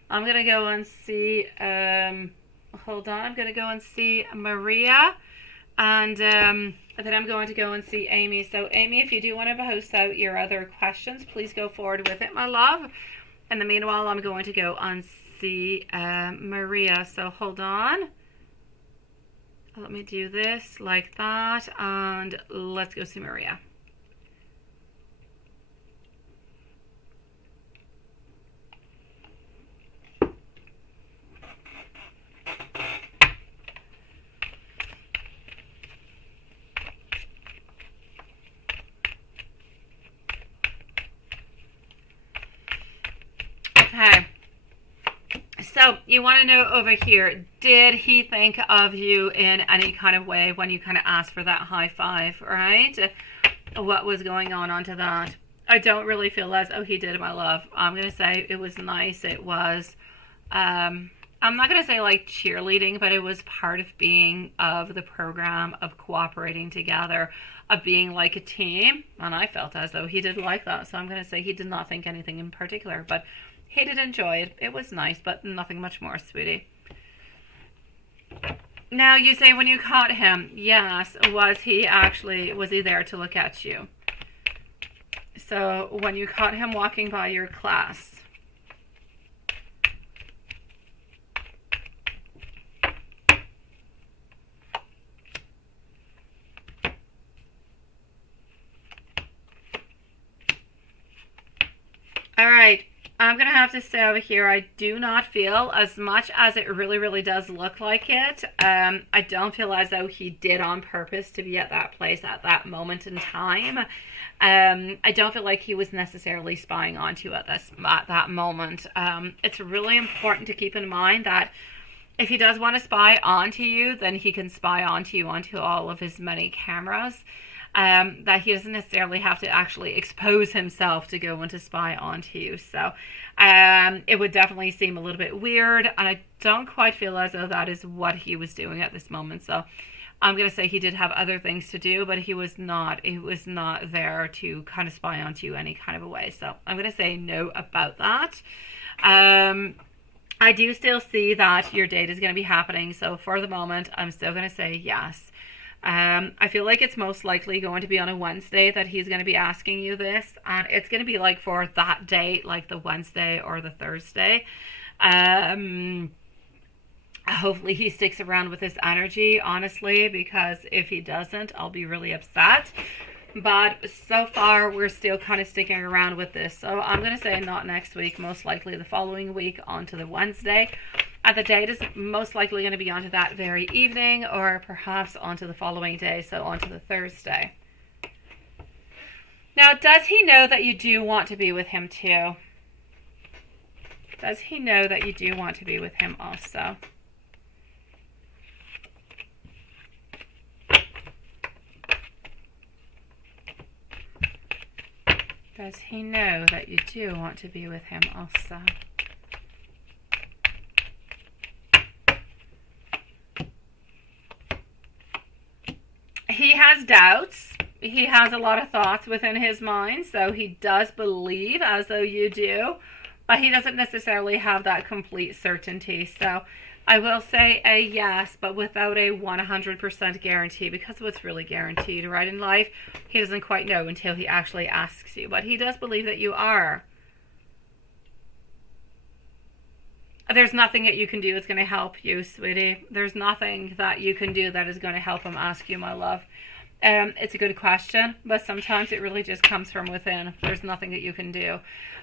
I'm going to go and see, hold on, I'm going to go and see Maria, and then I'm going to go and see Amy. So, Amy, if you do want to post out your other questions, please go forward with it, my love. In the meanwhile, I'm going to go and see Maria. So, hold on. Let me do this like that, and let's go see Maria. Okay, so you want to know over here, did he think of you in any kind of way when you kind of asked for that high five, right? What was going on onto that? I don't really feel as he did, my love. I'm going to say it was nice. It was, I'm not going to say like cheerleading, but it was part of being of the program, of cooperating together, of being like a team. And I felt as though he did like that. So I'm going to say he did not think anything in particular, but he did enjoy it. It was nice, but nothing much more, sweetie. Now, you say when you caught him, yes, was he there to look at you? So, when you caught him walking by your class, all right. I'm going to have to say over here, I do not feel, as much as it really, really does look like it, I don't feel as though he did on purpose to be at that place at that moment in time. I don't feel like he was necessarily spying onto you at that moment. It's really important to keep in mind that if he does want to spy onto you, then he can spy onto you onto all of his many cameras. That he doesn't necessarily have to actually expose himself to go and to spy onto you. So it would definitely seem a little bit weird, and I don't quite feel as though that is what he was doing at this moment. So I'm going to say he did have other things to do, but he was not there to kind of spy onto you any kind of a way. So I'm going to say no about that. I do still see that your date is going to be happening. So for the moment, I'm still going to say yes. I feel like it's most likely going to be on a Wednesday that he's going to be asking you this, and it's going to be like for that date, like the Wednesday or the Thursday. Hopefully he sticks around with this energy, honestly, because if he doesn't, I'll be really upset. But so far, we're still kind of sticking around with this. So I'm going to say not next week, most likely the following week onto the Wednesday. And the date is most likely going to be onto that very evening, or perhaps onto the following day, so onto the Thursday. Now, does he know that you do want to be with him too? Does he know that you do want to be with him also? Does he know that you do want to be with him also? He has doubts. He has a lot of thoughts within his mind, so he does believe as though you do, but he doesn't necessarily have that complete certainty. So I will say a yes, but without a 100% guarantee, because what's really guaranteed, right, in life, he doesn't quite know until he actually asks you. But he does believe that you are. There's nothing that you can do that's going to help you, sweetie. There's nothing that you can do that is going to help him ask you, my love. It's a good question, but sometimes it really just comes from within. There's nothing that you can do.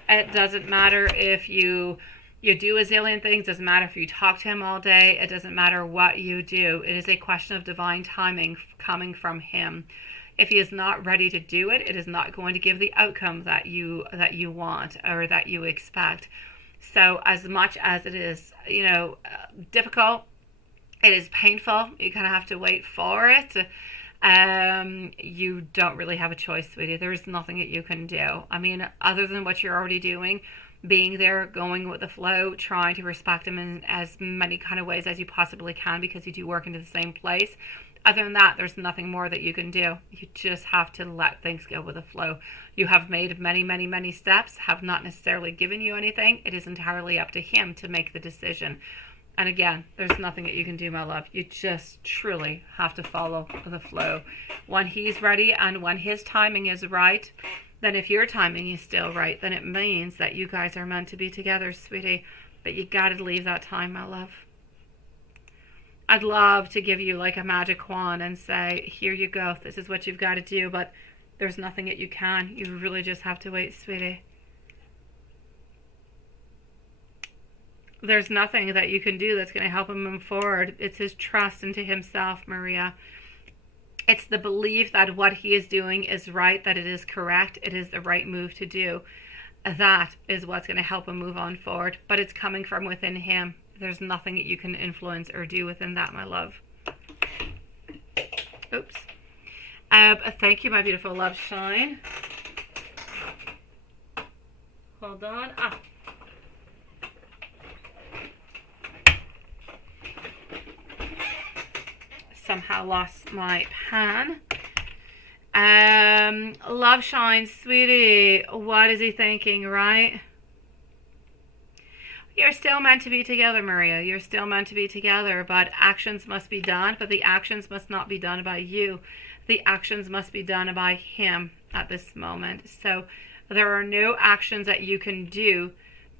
It doesn't matter if you do a zillion things. It doesn't matter if you talk to him all day. It doesn't matter what you do. It is a question of divine timing coming from him. If he is not ready to do it, it is not going to give the outcome that you want or that you expect. So as much as it is, difficult, it is painful. You kind of have to wait for it. You don't really have a choice, sweetie. There's nothing that you can do. I mean, other than what you're already doing, being there, going with the flow, trying to respect him in as many kind of ways as you possibly can, because you do work into the same place. Other than that, there's nothing more that you can do. You just have to let things go with the flow. You have made many, many, many steps, have not necessarily given you anything. It is entirely up to him to make the decision. And again, there's nothing that you can do, my love. You just truly have to follow the flow. When he's ready and when his timing is right, then if your timing is still right, then it means that you guys are meant to be together, sweetie. But you got to leave that time, my love. I'd love to give you like a magic wand and say, here you go, this is what you've got to do, but there's nothing that you can. You really just have to wait, sweetie. There's nothing that you can do that's going to help him move forward. It's his trust into himself, Maria. It's the belief that what he is doing is right, that it is correct, it is the right move to do. That is what's going to help him move on forward, but it's coming from within him. There's nothing that you can influence or do within that, my love. Oops. Thank you, my beautiful love shine. Hold on. Somehow lost my pen. Love shine, sweetie. What is he thinking, right? You're still meant to be together, Maria. You're still meant to be together, but actions must be done, but the actions must not be done by you. The actions must be done by him at this moment. So there are no actions that you can do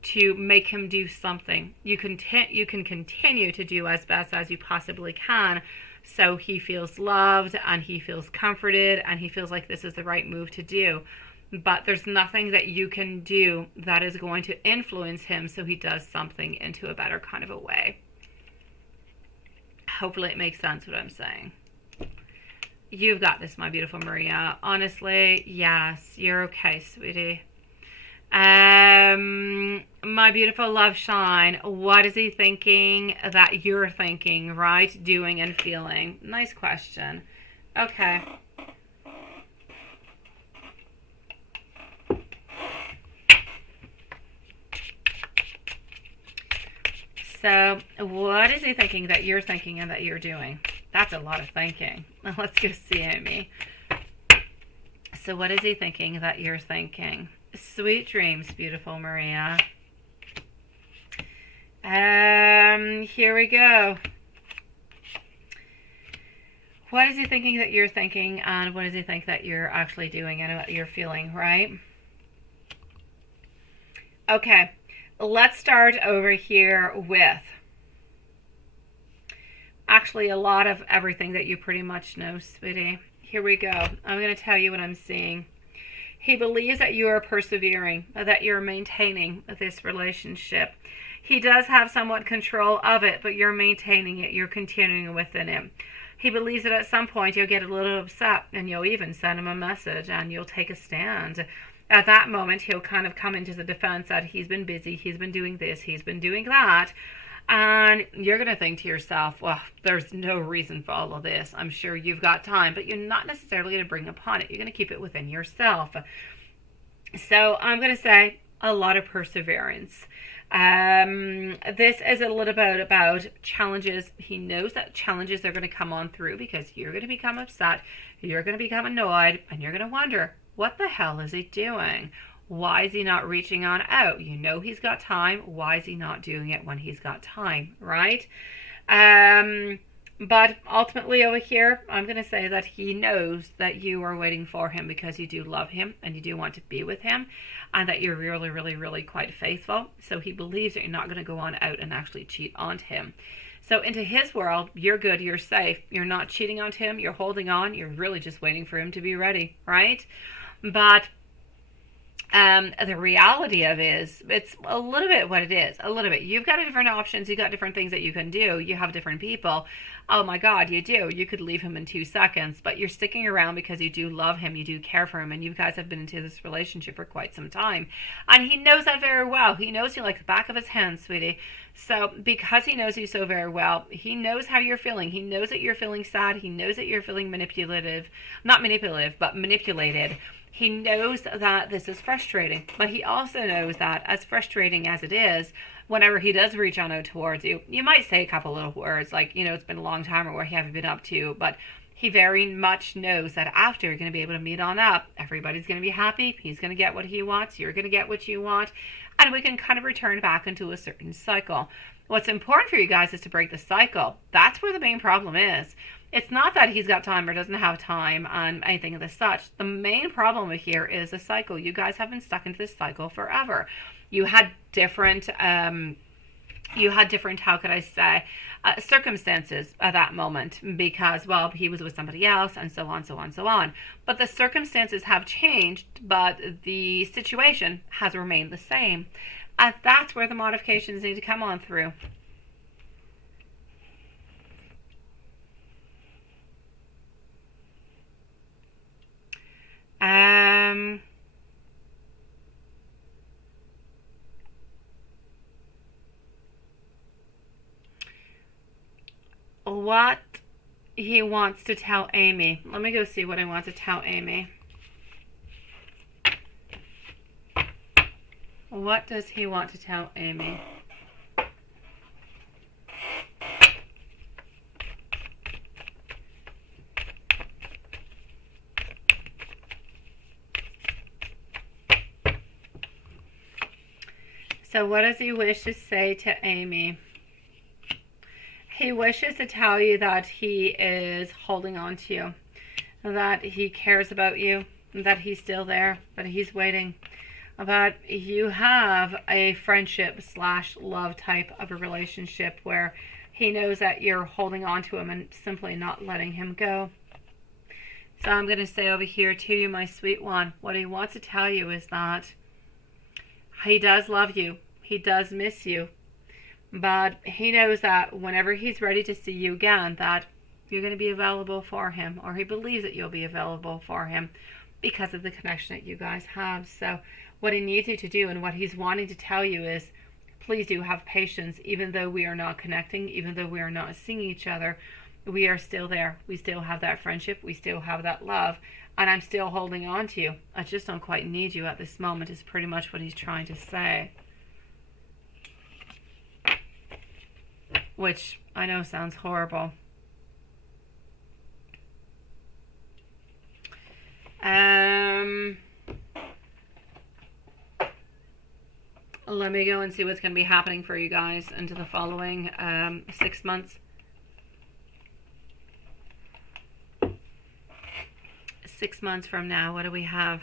to make him do something. You can continue to do as best as you possibly can, so he feels loved and he feels comforted and he feels like this is the right move to do. But there's nothing that you can do that is going to influence him so he does something into a better kind of a way. Hopefully it makes sense what I'm saying. You've got this, my beautiful Maria. Honestly, yes, you're okay, sweetie. My beautiful love shine. What is he thinking that you're thinking, right? Doing and feeling? Nice question. Okay. So what is he thinking that you're thinking and that you're doing? That's a lot of thinking. Let's go see, Amy. So what is he thinking that you're thinking? Sweet dreams, beautiful Maria. Here we go. What is he thinking that you're thinking, and what does he think that you're actually doing and what you're feeling, right? Okay. Let's start over here with actually a lot of everything that you pretty much know, sweetie. Here we go. I'm going to tell you what I'm seeing. He believes that you are persevering, that you're maintaining this relationship. He does have somewhat control of it, but you're maintaining it. You're continuing within him. He believes that at some point you'll get a little upset and you'll even send him a message and you'll take a stand. At that moment, he'll kind of come into the defense that he's been busy, he's been doing this, he's been doing that. And you're going to think to yourself, well, there's no reason for all of this. I'm sure you've got time, but you're not necessarily going to bring upon it. You're going to keep it within yourself. So I'm going to say a lot of perseverance. This is a little bit about challenges. He knows that challenges are going to come on through because you're going to become upset, you're going to become annoyed, and you're going to wonder, what the hell is he doing? Why is he not reaching on out? You know he's got time. Why is he not doing it when he's got time, right? But ultimately over here, I'm going to say that he knows that you are waiting for him because you do love him and you do want to be with him, and that you're really, really, really quite faithful. So he believes that you're not going to go on out and actually cheat on him. So into his world, you're good, you're safe. You're not cheating on him, you're holding on, you're really just waiting for him to be ready, right? But the reality of it is, it's a little bit what it is, a little bit. You've got different options, you've got different things that you can do, you have different people. Oh my God, you do. You could leave him in 2 seconds, but you're sticking around because you do love him, you do care for him, and you guys have been into this relationship for quite some time. And he knows that very well. He knows you like the back of his hand, sweetie. So because he knows you so very well, he knows how you're feeling. He knows that you're feeling sad. He knows that you're feeling manipulative. Not manipulative, but manipulated. He knows that this is frustrating, but he also knows that as frustrating as it is, whenever he does reach on out towards you, you might say a couple little words like, you know, it's been a long time, or what have you been up to, but he very much knows that after you're going to be able to meet on up, everybody's going to be happy, he's going to get what he wants, you're going to get what you want, and we can kind of return back into a certain cycle. What's important for you guys is to break the cycle. That's where the main problem is. It's not that he's got time or doesn't have time on anything of the such. The main problem here is a cycle. You guys have been stuck into this cycle forever. You had different, how could I say, circumstances at that moment because, well, he was with somebody else and so on, so on, so on. But the circumstances have changed, but the situation has remained the same. And that's where the modifications need to come on through. What he wants to tell Amy. Let me go see what I want to tell Amy. What does he want to tell Amy? So what does he wish to say to Amy? He wishes to tell you that he is holding on to you, that he cares about you, that he's still there, but he's waiting. But you have a friendship / love type of a relationship where he knows that you're holding on to him and simply not letting him go. So I'm going to say over here to you, my sweet one, what he wants to tell you is that he does love you. He does miss you. But he knows that whenever he's ready to see you again, that you're going to be available for him, or he believes that you'll be available for him because of the connection that you guys have. So what he needs you to do and what he's wanting to tell you is, please do have patience. Even though we are not connecting, even though we are not seeing each other, we are still there. We still have that friendship. We still have that love. And I'm still holding on to you. I just don't quite need you at this moment is pretty much what he's trying to say. Which I know sounds horrible. Let me go and see what's going to be happening for you guys into the following 6 months. 6 months from now, what do we have?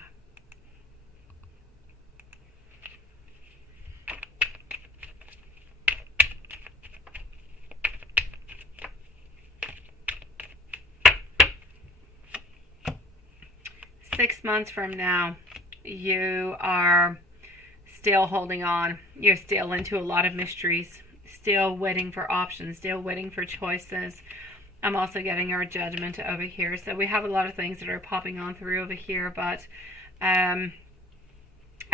Six months from now, you are still holding on. You're still into a lot of mysteries, still waiting for options, still waiting for choices. I'm also getting our judgment over here. So we have a lot of things that are popping on through over here, but I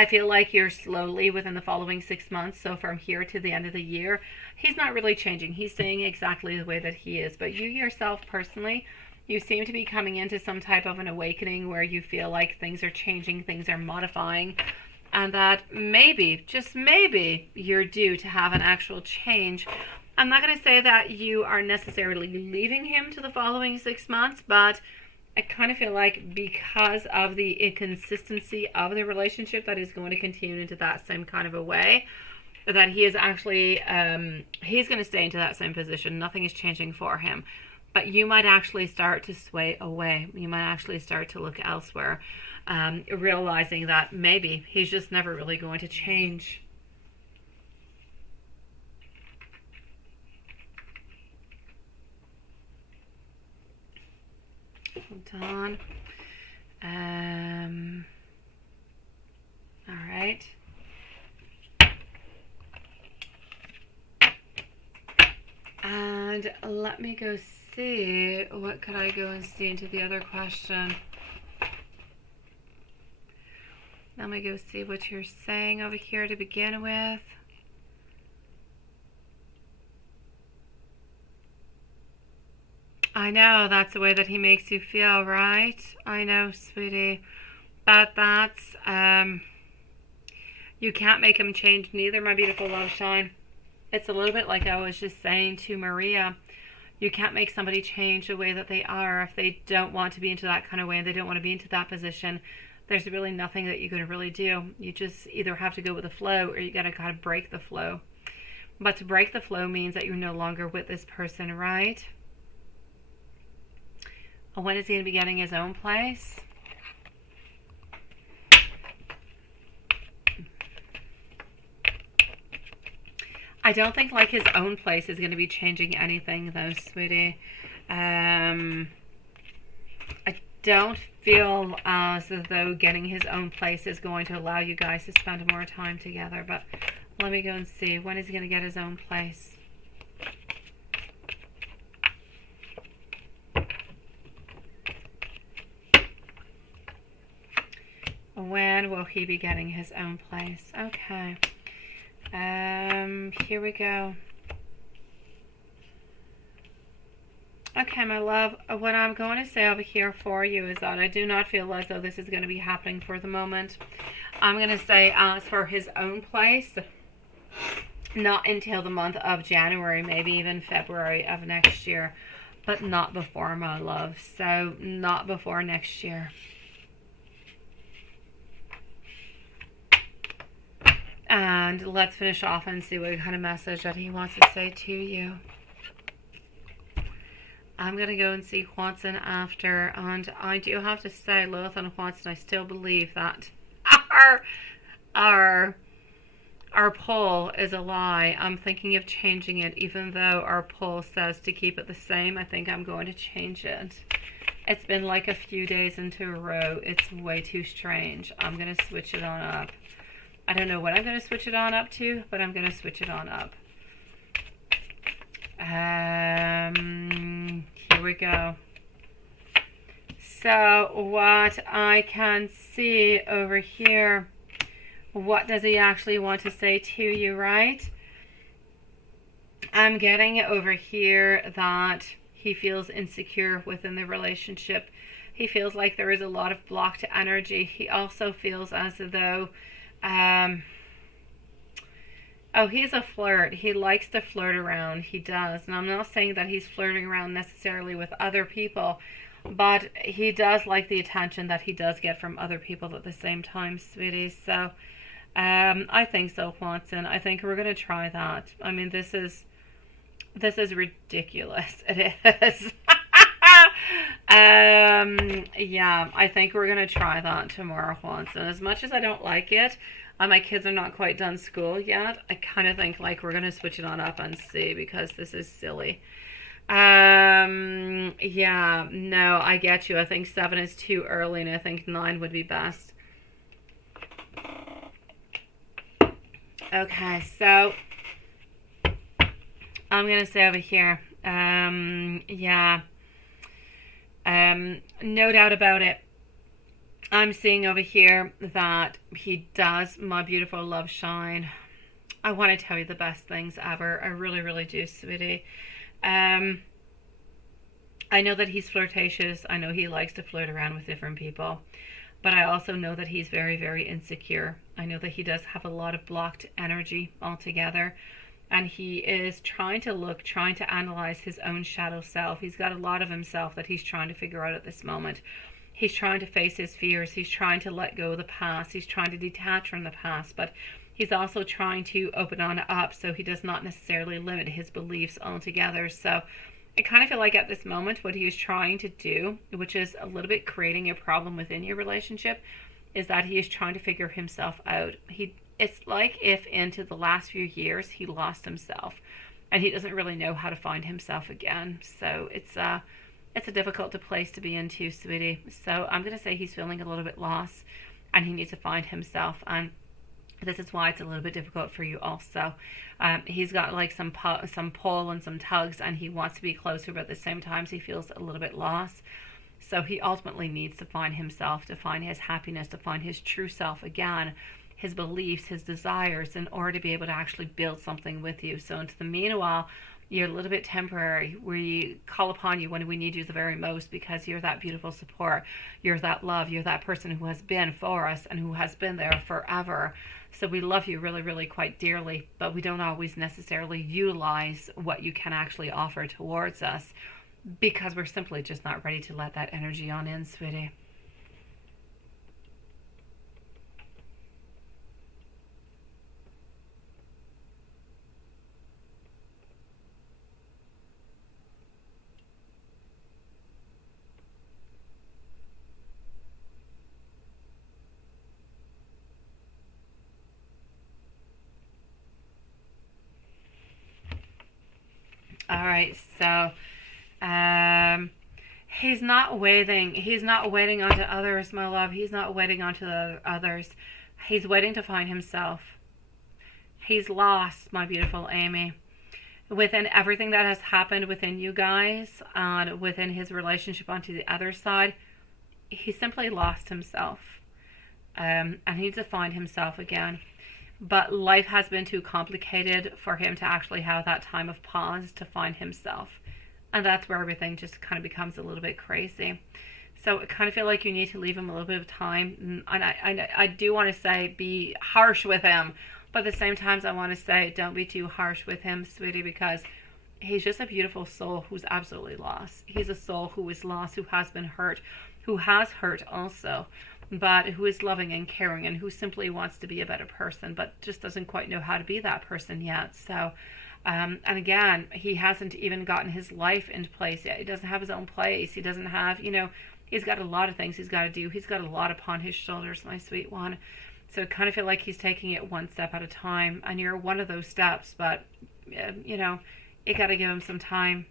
feel like you're slowly within the following 6 months. So from here to the end of the year, he's not really changing. He's staying exactly the way that he is. But you yourself personally, you seem to be coming into some type of an awakening where you feel like things are changing, things are modifying, and that maybe, just maybe, you're due to have an actual change. I'm not going to say that you are necessarily leaving him to the following 6 months, but I kind of feel like because of the inconsistency of the relationship, that is going to continue into that same kind of a way, that he is actually, he's going to stay into that same position. Nothing is changing for him. But you might actually start to sway away. You might actually start to look elsewhere, realizing that maybe he's just never really going to change. Hold on. All right. And let me go see, what could I go and see into the other question? Let me go see what you're saying over here to begin with. I know that's the way that he makes you feel, right? I know, sweetie. But that's, you can't make him change neither, my beautiful love shine. It's a little bit like I was just saying to Maria. You can't make somebody change the way that they are if they don't want to be into that kind of way and they don't want to be into that position. There's really nothing that you can really do. You just either have to go with the flow or you got to kind of break the flow. But to break the flow means that you're no longer with this person, right? When is he going to be getting his own place? I don't think like his own place is going to be changing anything though, sweetie. I don't feel as though getting his own place is going to allow you guys to spend more time together. But let me go and see. When is he going to get his own place? When will he be getting his own place? Okay. Here we go. Okay, my love, what I'm going to say over here for you is that I do not feel as though this is going to be happening for the moment. I'm going to say as for his own place, not until the month of January, maybe even February of next year, but not before, my love. So not before next year. And let's finish off and see what kind of message that he wants to say to you. I'm going to go and see Watson after. And I do have to say, Lilith and Watson, I still believe that our poll is a lie. I'm thinking of changing it, even though our poll says to keep it the same. I think I'm going to change it. It's been like a few days into a row. It's way too strange. I'm going to switch it on up. I don't know what I'm going to switch it on up to, but I'm going to switch it on up. Here we go. So what I can see over here, what does he actually want to say to you, right? I'm getting over here that he feels insecure within the relationship. He feels like there is a lot of blocked energy. He also feels as though oh, he's a flirt. He likes to flirt around. He does. And I'm not saying that he's flirting around necessarily with other people, but he does like the attention that he does get from other people at the same time, sweetie. So, I think so, Watson. I think we're going to try that. I mean, this is ridiculous. It is. Yeah, I think we're going to try that tomorrow, Watson. As much as I don't like it, my kids are not quite done school yet. I kind of think like we're going to switch it on up and see, because this is silly. Yeah, no, I get you. I think 7 is too early, and I think 9 would be best. Okay, so I'm going to say over here, yeah, no doubt about it. I'm seeing over here that he does, my beautiful love shine. I want to tell you the best things ever. I really, really do, sweetie. I know that he's flirtatious. I know he likes to flirt around with different people. But I also know that he's very, very insecure. I know that he does have a lot of blocked energy altogether. and he is trying to analyze his own shadow self. He's got a lot of himself that he's trying to figure out at this moment. He's trying to face his fears. He's trying to let go of the past. He's trying to detach from the past, but he's also trying to open on up so he does not necessarily limit his beliefs altogether. So I kind of feel like at this moment what he is trying to do, which is a little bit creating a problem within your relationship, is that he is trying to figure himself out. It's like if into the last few years he lost himself and he doesn't really know how to find himself again. So it's a difficult place to be into, sweetie. So I'm going to say he's feeling a little bit lost and he needs to find himself. And this is why it's a little bit difficult for you also. He's got like some pull and some tugs, and he wants to be closer, but at the same time he feels a little bit lost. So he ultimately needs to find himself, to find his happiness, to find his true self again, his beliefs, his desires, in order to be able to actually build something with you. So into the meanwhile, you're a little bit temporary. We call upon you when we need you the very most, because you're that beautiful support. You're that love. You're that person who has been for us and who has been there forever. So we love you really, really quite dearly, but we don't always necessarily utilize what you can actually offer towards us because we're simply just not ready to let that energy on in, sweetie. All right, so he's not waiting. He's not waiting onto others, my love. He's not waiting onto the others. He's waiting to find himself. He's lost, my beautiful Amy. Within everything that has happened within you guys, and within his relationship onto the other side, he simply lost himself. And he needs to find himself again. But life has been too complicated for him to actually have that time of pause to find himself. And that's where everything just kind of becomes a little bit crazy. So I kind of feel like you need to leave him a little bit of time. And I do want to say be harsh with him. But at the same time, I want to say don't be too harsh with him, sweetie, because he's just a beautiful soul who's absolutely lost. He's a soul who is lost, who has been hurt, who has hurt also, but who is loving and caring and who simply wants to be a better person, but just doesn't quite know how to be that person yet. So, and again, he hasn't even gotten his life into place yet. He doesn't have his own place. He doesn't have, he's got a lot of things he's got to do. He's got a lot upon his shoulders, my sweet one. So I kind of feel like he's taking it one step at a time, and you're one of those steps, but, you got to give him some time.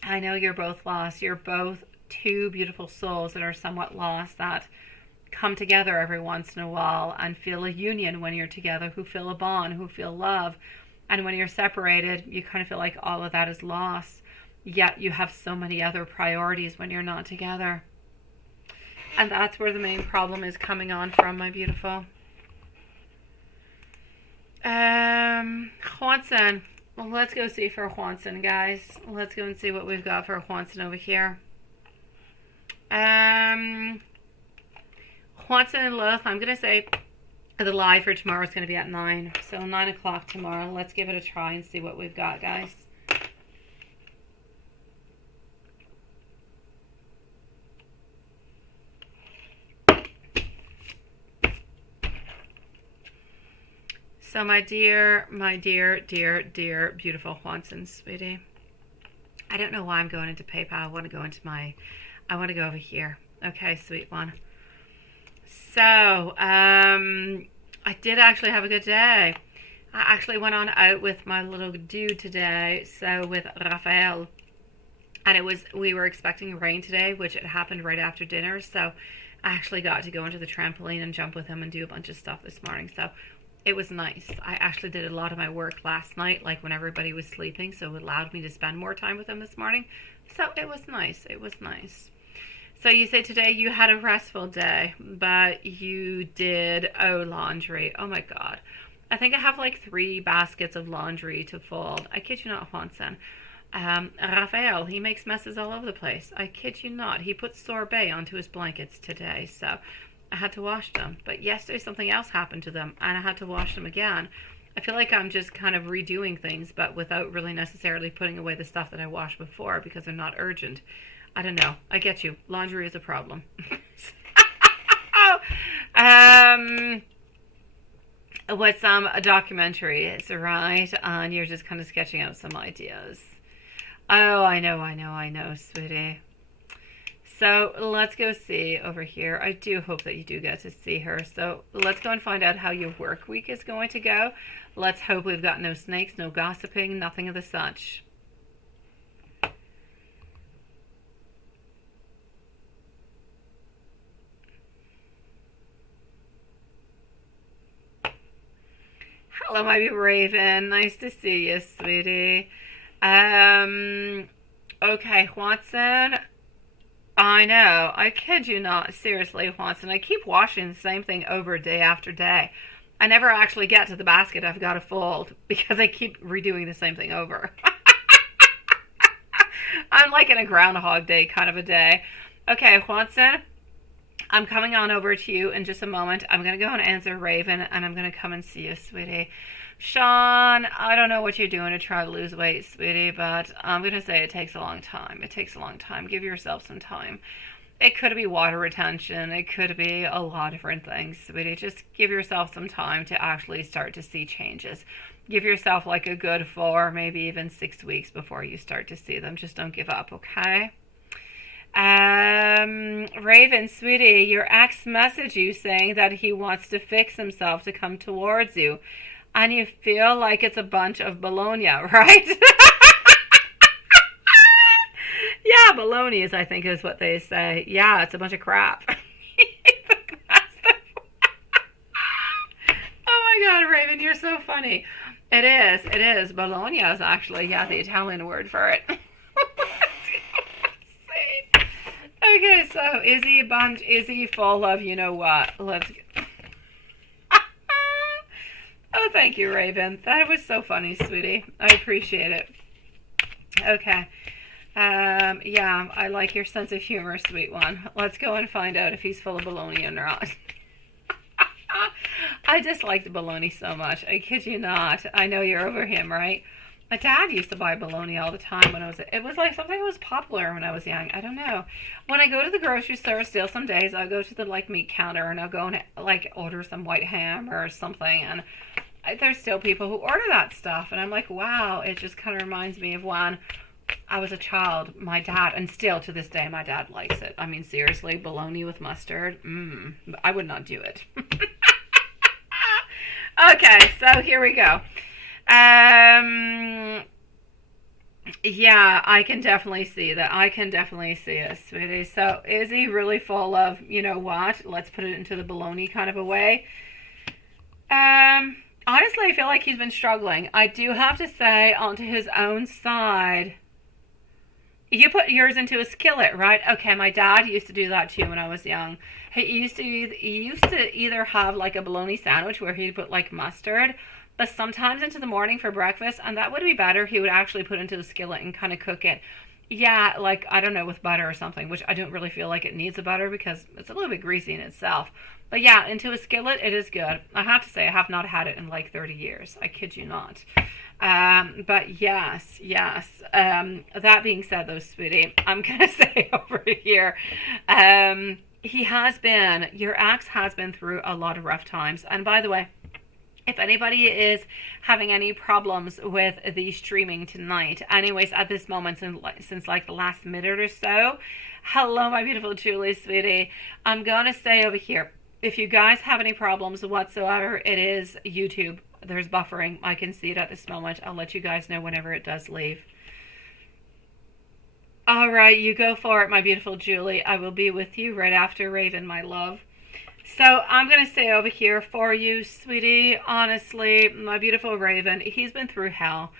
I know you're both lost. You're both two beautiful souls that are somewhat lost, that come together every once in a while and feel a union when you're together, who feel a bond, who feel love. And when you're separated, you kind of feel like all of that is lost. Yet you have so many other priorities when you're not together. And that's where the main problem is coming on from, my beautiful. Juanson. Well, let's go see for Juanson, guys. Let's go and see what we've got for Juanson over here. Juanson and Lilith, I'm going to say the live for tomorrow is going to be at 9. So 9 o'clock tomorrow. Let's give it a try and see what we've got, guys. So my dear, beautiful Juanson, sweetie. I don't know why I'm going into PayPal. I want to go over here. Okay, sweet one. So, I did actually have a good day. I actually went on out with my little dude today, so with Raphael. And we were expecting rain today, which it happened right after dinner, so I actually got to go into the trampoline and jump with him and do a bunch of stuff this morning, so it was nice. I actually did a lot of my work last night, like when everybody was sleeping, so it allowed me to spend more time with him this morning. So it was nice. It was nice. So you say today you had a restful day, but you did laundry. Oh my God. I think I have like 3 baskets of laundry to fold. I kid you not, Juanson. Raphael, he makes messes all over the place. I kid you not. He put sorbet onto his blankets today, so I had to wash them. But yesterday something else happened to them and I had to wash them again. I feel like I'm just kind of redoing things, but without really necessarily putting away the stuff that I washed before because they're not urgent. I don't know. I get you. Laundry is a problem. With a documentary, it's right, and you're just kind of sketching out some ideas. Oh, I know, sweetie. So let's go see over here. I do hope that you do get to see her. So let's go and find out how your work week is going to go. Let's hope we've got no snakes, no gossiping, nothing of the such. Hello, my Raven. Nice to see you, sweetie. Okay, Watson. I know. I kid you not. Seriously, Watson. I keep washing the same thing over day after day. I never actually get to the basket I've got to fold because I keep redoing the same thing over. I'm like in a Groundhog Day kind of a day. Okay, Watson. I'm coming on over to you in just a moment. I'm going to go and answer Raven, and I'm going to come and see you, sweetie. Sean, I don't know what you're doing to try to lose weight, sweetie, but I'm going to say it takes a long time. It takes a long time. Give yourself some time. It could be water retention. It could be a lot of different things, sweetie. Just give yourself some time to actually start to see changes. Give yourself like a good 4, maybe even 6 weeks before you start to see them. Just don't give up, okay? Raven, sweetie, your ex messaged you saying that he wants to fix himself to come towards you, and you feel like it's a bunch of baloney, right? Yeah, baloney I think is what they say. Yeah, it's a bunch of crap. Oh my God, Raven, you're so funny. It is. Bologna is actually, yeah, the Italian word for it. Okay, so is he full of you know what? Let's Oh, thank you, Raven. That was so funny, sweetie. I appreciate it. Okay. Yeah, I like your sense of humor, sweet one. Let's go and find out if he's full of baloney or not. I dislike the baloney so much. I kid you not. I know you're over him, right? My dad used to buy bologna all the time when it was like something that was popular when I was young. I don't know. When I go to the grocery store still some days, I'll go to the like meat counter and I'll go and like order some white ham or something, and there's still people who order that stuff, and I'm like, wow, it just kind of reminds me of when I was a child. My dad, and still to this day, my dad likes it. I mean, seriously, bologna with mustard, I would not do it. Okay, so here we go. Yeah, I can definitely see that. I can definitely see it, sweetie. So is he really full of, you know what? Let's put it into the baloney kind of a way. Honestly, I feel like he's been struggling. I do have to say, onto his own side, you put yours into a skillet, right? Okay, my dad used to do that too when I was young. He used to either have like a bologna sandwich where he'd put like mustard, but sometimes into the morning for breakfast, and that would be better, he would actually put into the skillet and kind of cook it. Yeah, like, I don't know, with butter or something, which I don't really feel like it needs a butter because it's a little bit greasy in itself. But yeah, into a skillet, it is good. I have to say, I have not had it in like 30 years. I kid you not. But yes. That being said, though, sweetie, I'm going to say over here, your ex has been through a lot of rough times. And by the way, if anybody is having any problems with the streaming tonight, anyways, at this moment, since like the last minute or so, hello, my beautiful Julie, sweetie. I'm going to say over here, if you guys have any problems whatsoever, it is YouTube. There's buffering. I can see it at this moment. I'll let you guys know whenever it does leave. All right, you go for it, my beautiful Julie. I will be with you right after Raven, my love. So I'm going to say over here for you, sweetie, honestly, my beautiful Raven, he's been through hell.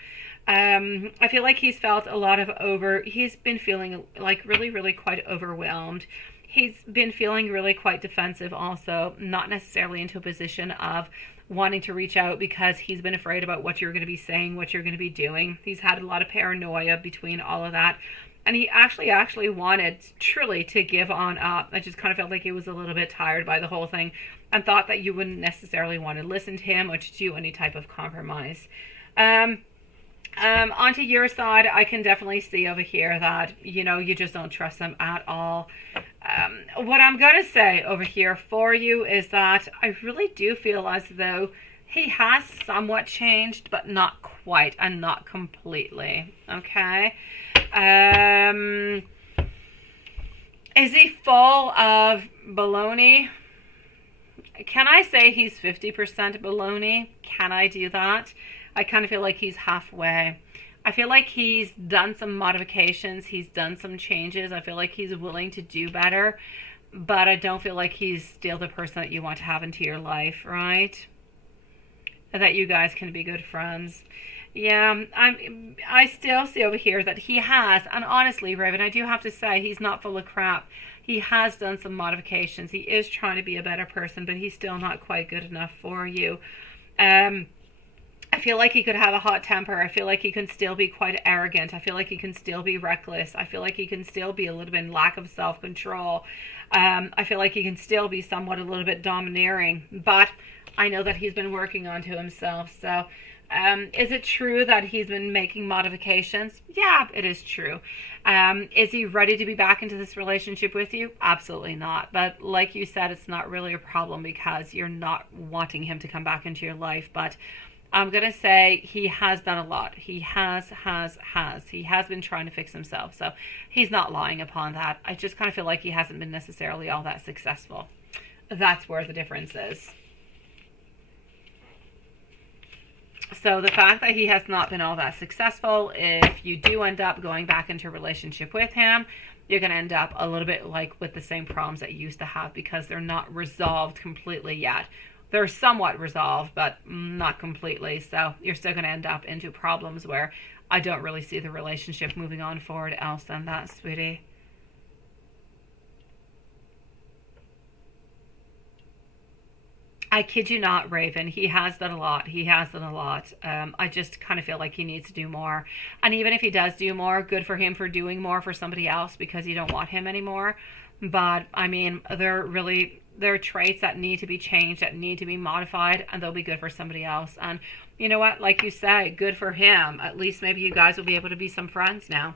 I feel like he's been feeling like really, really quite overwhelmed. He's been feeling really quite defensive also, not necessarily into a position of wanting to reach out because he's been afraid about what you're going to be saying, what you're going to be doing. He's had a lot of paranoia between all of that. And he actually wanted truly to give on up. I just kind of felt like he was a little bit tired by the whole thing and thought that you wouldn't necessarily want to listen to him or to do any type of compromise. Onto your side, I can definitely see over here that, you know, you just don't trust him at all. What I'm going to say over here for you is that I really do feel as though he has somewhat changed, but not quite and not completely. Okay. Is he full of baloney? Can I say he's 50% baloney? Can I do that? I kind of feel like he's halfway. I feel like he's done some modifications. He's done some changes. I feel like he's willing to do better, but I don't feel like he's still the person that you want to have into your life, right? That you guys can be good friends. Yeah, I still see over here that he has, and honestly, Raven, I do have to say he's not full of crap. He has done some modifications. He is trying to be a better person, but he's still not quite good enough for you. I feel like he could have a hot temper. I feel like he can still be quite arrogant. I feel like he can still be reckless. I feel like he can still be a little bit in lack of self-control. I feel like he can still be somewhat a little bit domineering, but I know that he's been working onto himself. So is it true that he's been making modifications? Yeah, it is true. Is he ready to be back into this relationship with you? Absolutely not. But like you said, it's not really a problem because you're not wanting him to come back into your life. But I'm going to say he has done a lot. He has. He has been trying to fix himself. So he's not lying upon that. I just kind of feel like he hasn't been necessarily all that successful. That's where the difference is. So the fact that he has not been all that successful, if you do end up going back into a relationship with him, you're going to end up a little bit like with the same problems that you used to have because they're not resolved completely yet. They're somewhat resolved, but not completely. So you're still going to end up into problems where I don't really see the relationship moving on forward else than that, sweetie. I kid you not, Raven. He has done a lot. He has done a lot. I just kind of feel like he needs to do more. And even if he does do more, good for him for doing more for somebody else because you don't want him anymore. But, I mean, there are traits that need to be changed, that need to be modified, and they'll be good for somebody else. And you know what? Like you say, good for him. At least maybe you guys will be able to be some friends now.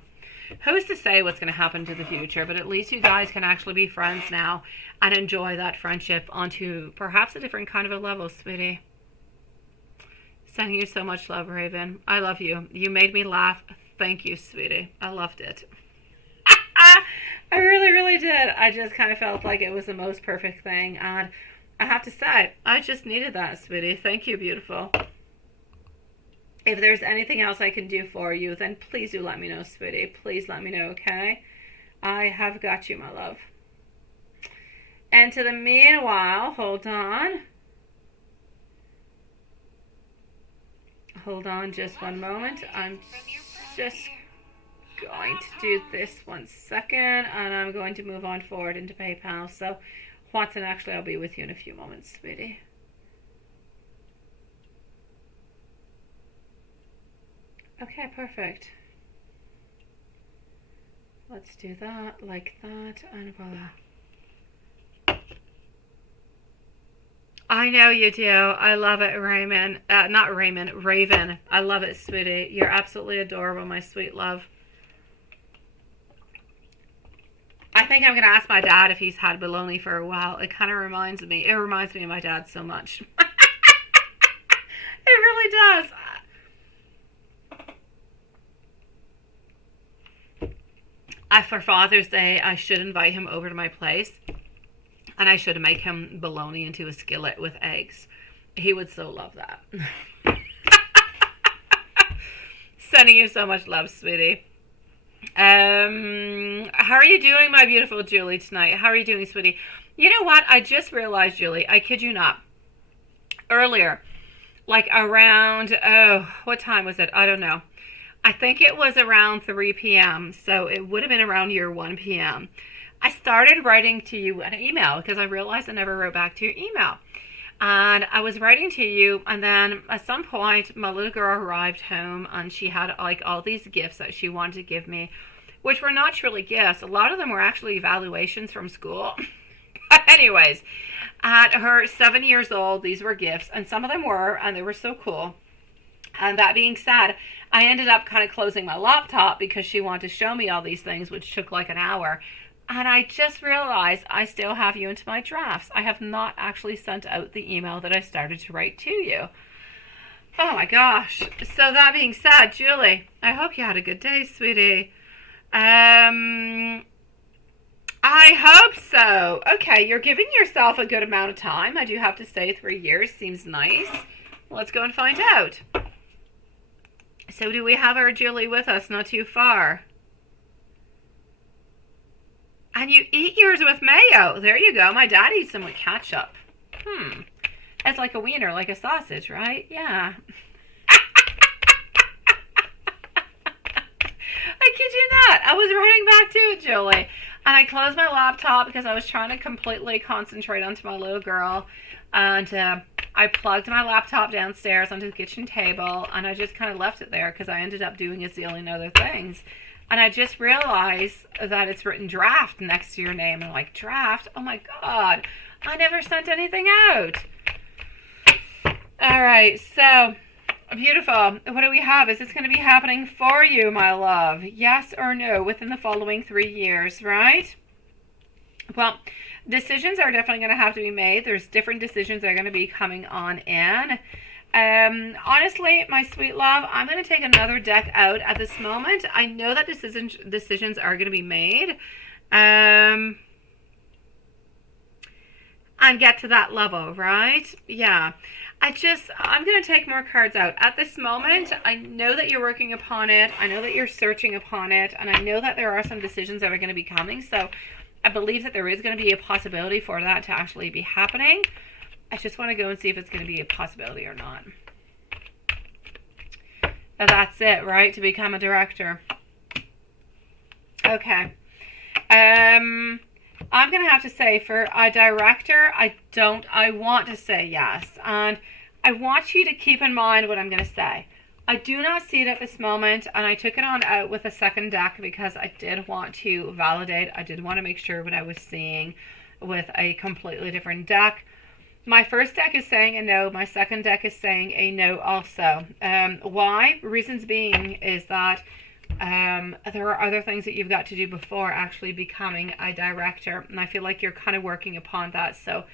Who's to say what's going to happen to the future? But at least you guys can actually be friends now and enjoy that friendship onto perhaps a different kind of a level, sweetie. Sending you so much love, Raven. I love you. You made me laugh. Thank you, sweetie. I loved it. I really, really did. I just kind of felt like it was the most perfect thing. And I have to say, I just needed that, sweetie. Thank you, beautiful. If there's anything else I can do for you, then please do let me know, sweetie. Please let me know, okay? I have got you, my love. And to the meanwhile, hold on. Hold on just one moment. I'm just going to do this 1 second, and I'm going to move on forward into PayPal. So, Watson, actually, I'll be with you in a few moments, sweetie. Okay, perfect. Let's do that, like that, and voila. I know you do. I love it, Raymond. Not Raymond, Raven. I love it, sweetie. You're absolutely adorable, my sweet love. I think I'm going to ask my dad if he's had bologna for a while. It kind of reminds me of my dad so much. It really does. For Father's Day, I should invite him over to my place, and I should make him bologna into a skillet with eggs. He would so love that. Sending you so much love, sweetie. How are you doing, my beautiful Julie, tonight? How are you doing, sweetie? You know what? I just realized, Julie, I kid you not. Earlier, like around, what time was it? I don't know. I think it was around 3 p.m., so it would have been around your 1 p.m. I started writing to you an email because I realized I never wrote back to your email. And I was writing to you, and then at some point, my little girl arrived home, and she had like all these gifts that she wanted to give me. which were not truly gifts. A lot of them were actually evaluations from school. But anyways, at her 7 years old, these were gifts, and some of them were, and they were so cool. And that being said, I ended up kind of closing my laptop because she wanted to show me all these things, which took like an hour. And I just realized I still have you into my drafts. I have not actually sent out the email that I started to write to you. Oh my gosh. So that being said, Julie, I hope you had a good day, sweetie. I hope so. Okay, you're giving yourself a good amount of time. I do have to say 3 years seems nice. Let's go and find out. So do we have our Julie with us? Not too far. And you eat yours with mayo. There you go. My dad eats them with ketchup. It's like a wiener, like a sausage, right? Yeah. I kid you not. I was writing back to it, Julie. And I closed my laptop because I was trying to completely concentrate onto my little girl. And I plugged my laptop downstairs onto the kitchen table. And I just kind of left it there because I ended up doing a zillion other things. And I just realized that it's written draft next to your name. And I'm like, draft? Oh my God. I never sent anything out. All right. So, beautiful. What do we have? Is this going to be happening for you, my love? Yes or no within the following 3 years, right? Well, decisions are definitely going to have to be made. There's different decisions that are going to be coming on in. Honestly, my sweet love, I'm going to take another deck out at this moment. I know that decisions are going to be made. And get to that level, right? Yeah. I'm going to take more cards out. At this moment, I know that you're working upon it. I know that you're searching upon it. And I know that there are some decisions that are going to be coming. So I believe that there is going to be a possibility for that to actually be happening. I just want to go and see if it's going to be a possibility or not. And that's it, right? To become a director. Okay. I'm going to have to say for a director, I want to say yes. And I want you to keep in mind what I'm going to say. I do not see it at this moment, and I took it on out with a second deck because I did want to validate. I did want to make sure what I was seeing with a completely different deck. My first deck is saying a no. My second deck is saying a no also. Why? Reasons being is that there are other things that you've got to do before actually becoming a director. And I feel like you're kind of working upon that. So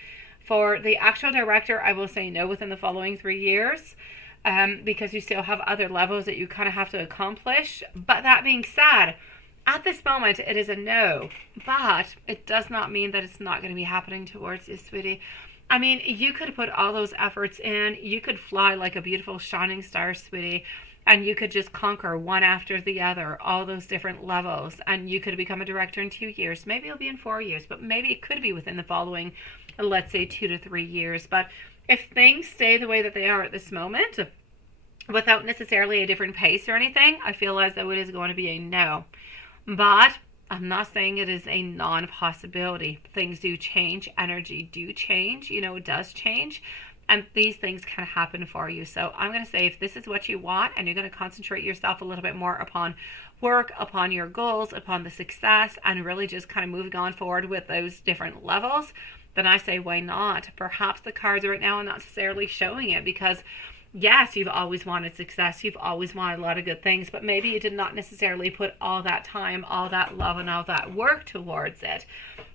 for the actual director, I will say no within the following 3 years. Because you still have other levels that you kind of have to accomplish. But that being said, at this moment, it is a no. But it does not mean that it's not going to be happening towards you, sweetie. I mean, you could put all those efforts in. You could fly like a beautiful shining star, sweetie. And you could just conquer one after the other, all those different levels. And you could become a director in 2 years. Maybe it'll be in 4 years. But maybe it could be within the following, let's say, 2 to 3 years. But if things stay the way that they are at this moment, without necessarily a different pace or anything, I feel as though it is going to be a no. But I'm not saying it is a non-possibility. Things do change. Energy do change. You know, it does change. And these things can happen for you. So I'm going to say if this is what you want and you're going to concentrate yourself a little bit more upon work, upon your goals, upon the success, and really just kind of moving on forward with those different levels, then I say why not? Perhaps the cards right now are not necessarily showing it because yes, you've always wanted success. You've always wanted a lot of good things, but maybe you did not necessarily put all that time, all that love, and all that work towards it.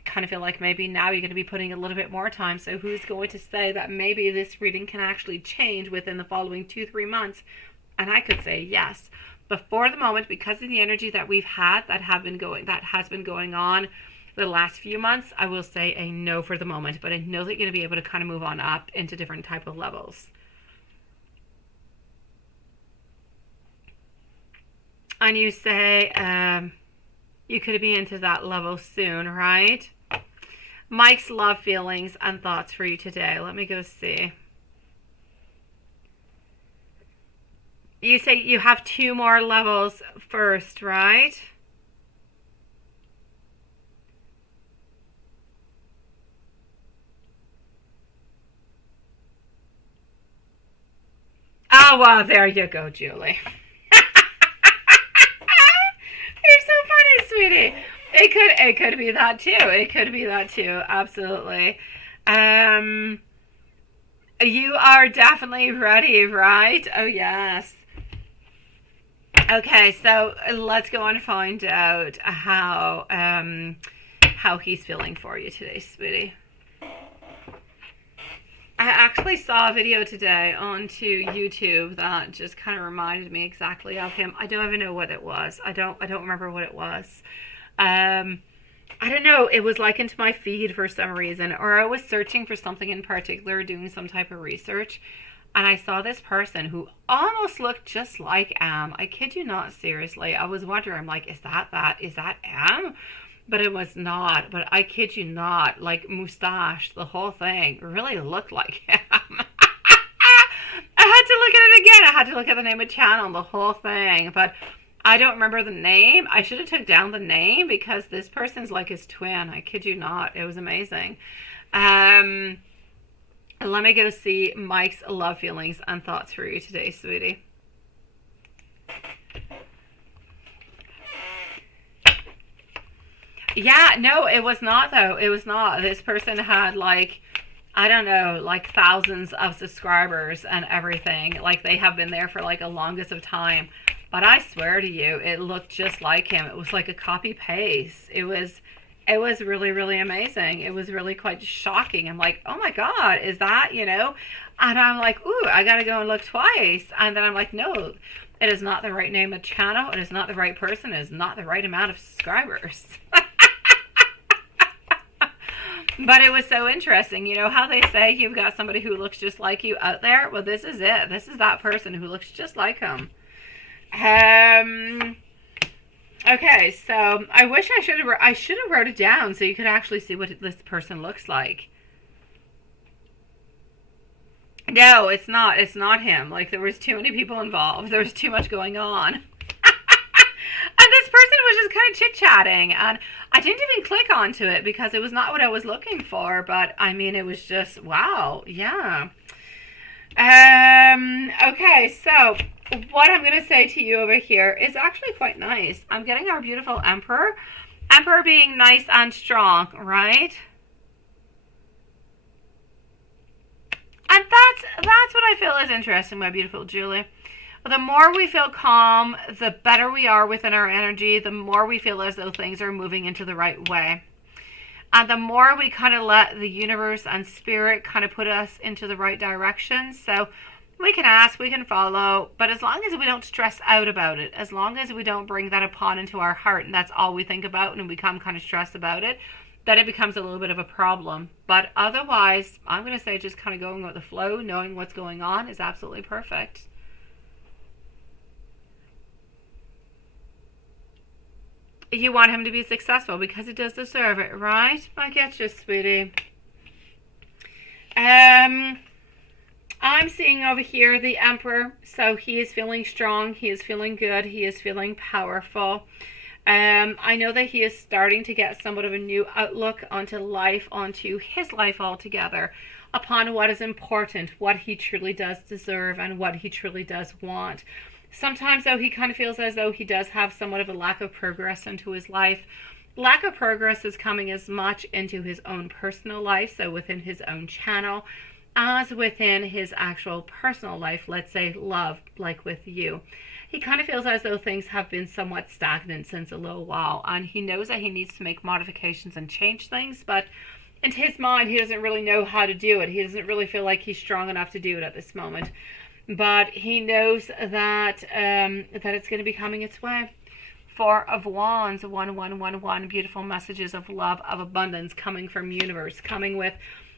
Kind of feel like maybe now you're going to be putting a little bit more time. So who's going to say that maybe this reading can actually change within the following 2-3 months? And I could say yes. But for the moment, because of the energy that we've had that has been going on the last few months, I will say a no for the moment. But I know that you're going to be able to kind of move on up into different type of levels. And you say you could be into that level soon, right? Mike's love feelings and thoughts for you today. Let me go see. You say you have 2 more levels first, right? Oh, well, there you go, Julie. You're so funny, sweetie. It could be that too. It could be that too. Absolutely. You are definitely ready, right? Oh yes. Okay, so let's go and find out how he's feeling for you today, sweetie. I actually saw a video today onto YouTube that just kind of reminded me exactly of him. I don't even know what it was. I don't remember what it was. I don't know. It was like into my feed for some reason, or I was searching for something in particular, doing some type of research, and I saw this person who almost looked just like Am. I kid you not, seriously. I was wondering, I'm like, is that Am? But it was not. But I kid you not, like mustache, the whole thing really looked like him. I had to look at it again. I had to look at the name of the channel, the whole thing. But I don't remember the name. I should have took down the name because this person's like his twin. I kid you not. It was amazing. Let me go see Mike's love feelings and thoughts for you today, sweetie. Yeah, no, it was not though. It was not. This person had like, I don't know, like thousands of subscribers and everything. Like they have been there for like the longest of time. But I swear to you, it looked just like him. It was like a copy paste. It was really, really amazing. It was really quite shocking. I'm like, oh my God, is that, you know? And I'm like, ooh, I got to go and look twice. And then I'm like, no, it is not the right name of channel. It is not the right person. It is not the right amount of subscribers. But it was so interesting. You know how they say you've got somebody who looks just like you out there? Well, this is it. This is that person who looks just like him. Okay, so I wish I should have wrote it down so you could actually see what this person looks like. No, it's not. It's not him. Like there was too many people involved. There was too much going on. And this person was just kind of chit-chatting, and I didn't even click onto it because it was not what I was looking for, but I mean, it was just, wow, yeah. Okay, so what I'm going to say to you over here is actually quite nice. I'm getting our beautiful Emperor. Emperor being nice and strong, right? And that's what I feel is interesting, my beautiful Julie. The more we feel calm, the better we are within our energy, the more we feel as though things are moving into the right way. And the more we kind of let the universe and spirit kind of put us into the right direction. So we can ask, we can follow, but as long as we don't stress out about it, as long as we don't bring that upon into our heart and that's all we think about and we become kind of stressed about it, then it becomes a little bit of a problem. But otherwise, I'm going to say just kind of going with the flow, knowing what's going on is absolutely perfect. You want him to be successful because he does deserve it, right? I get you, sweetie. I'm seeing over here the Emperor. So he is feeling strong. He is feeling good. He is feeling powerful. I know that he is starting to get somewhat of a new outlook onto life, onto his life altogether, upon what is important, what he truly does deserve, and what he truly does want. Sometimes, though, he kind of feels as though he does have somewhat of a lack of progress into his life. Lack of progress is coming as much into his own personal life, so within his own channel, as within his actual personal life, let's say love, like with you. He kind of feels as though things have been somewhat stagnant since a little while, and he knows that he needs to make modifications and change things, but in his mind, he doesn't really know how to do it. He doesn't really feel like he's strong enough to do it at this moment. But he knows that that it's going to be coming its way. Four of Wands, 1111, beautiful messages of love, of abundance coming from universe, coming with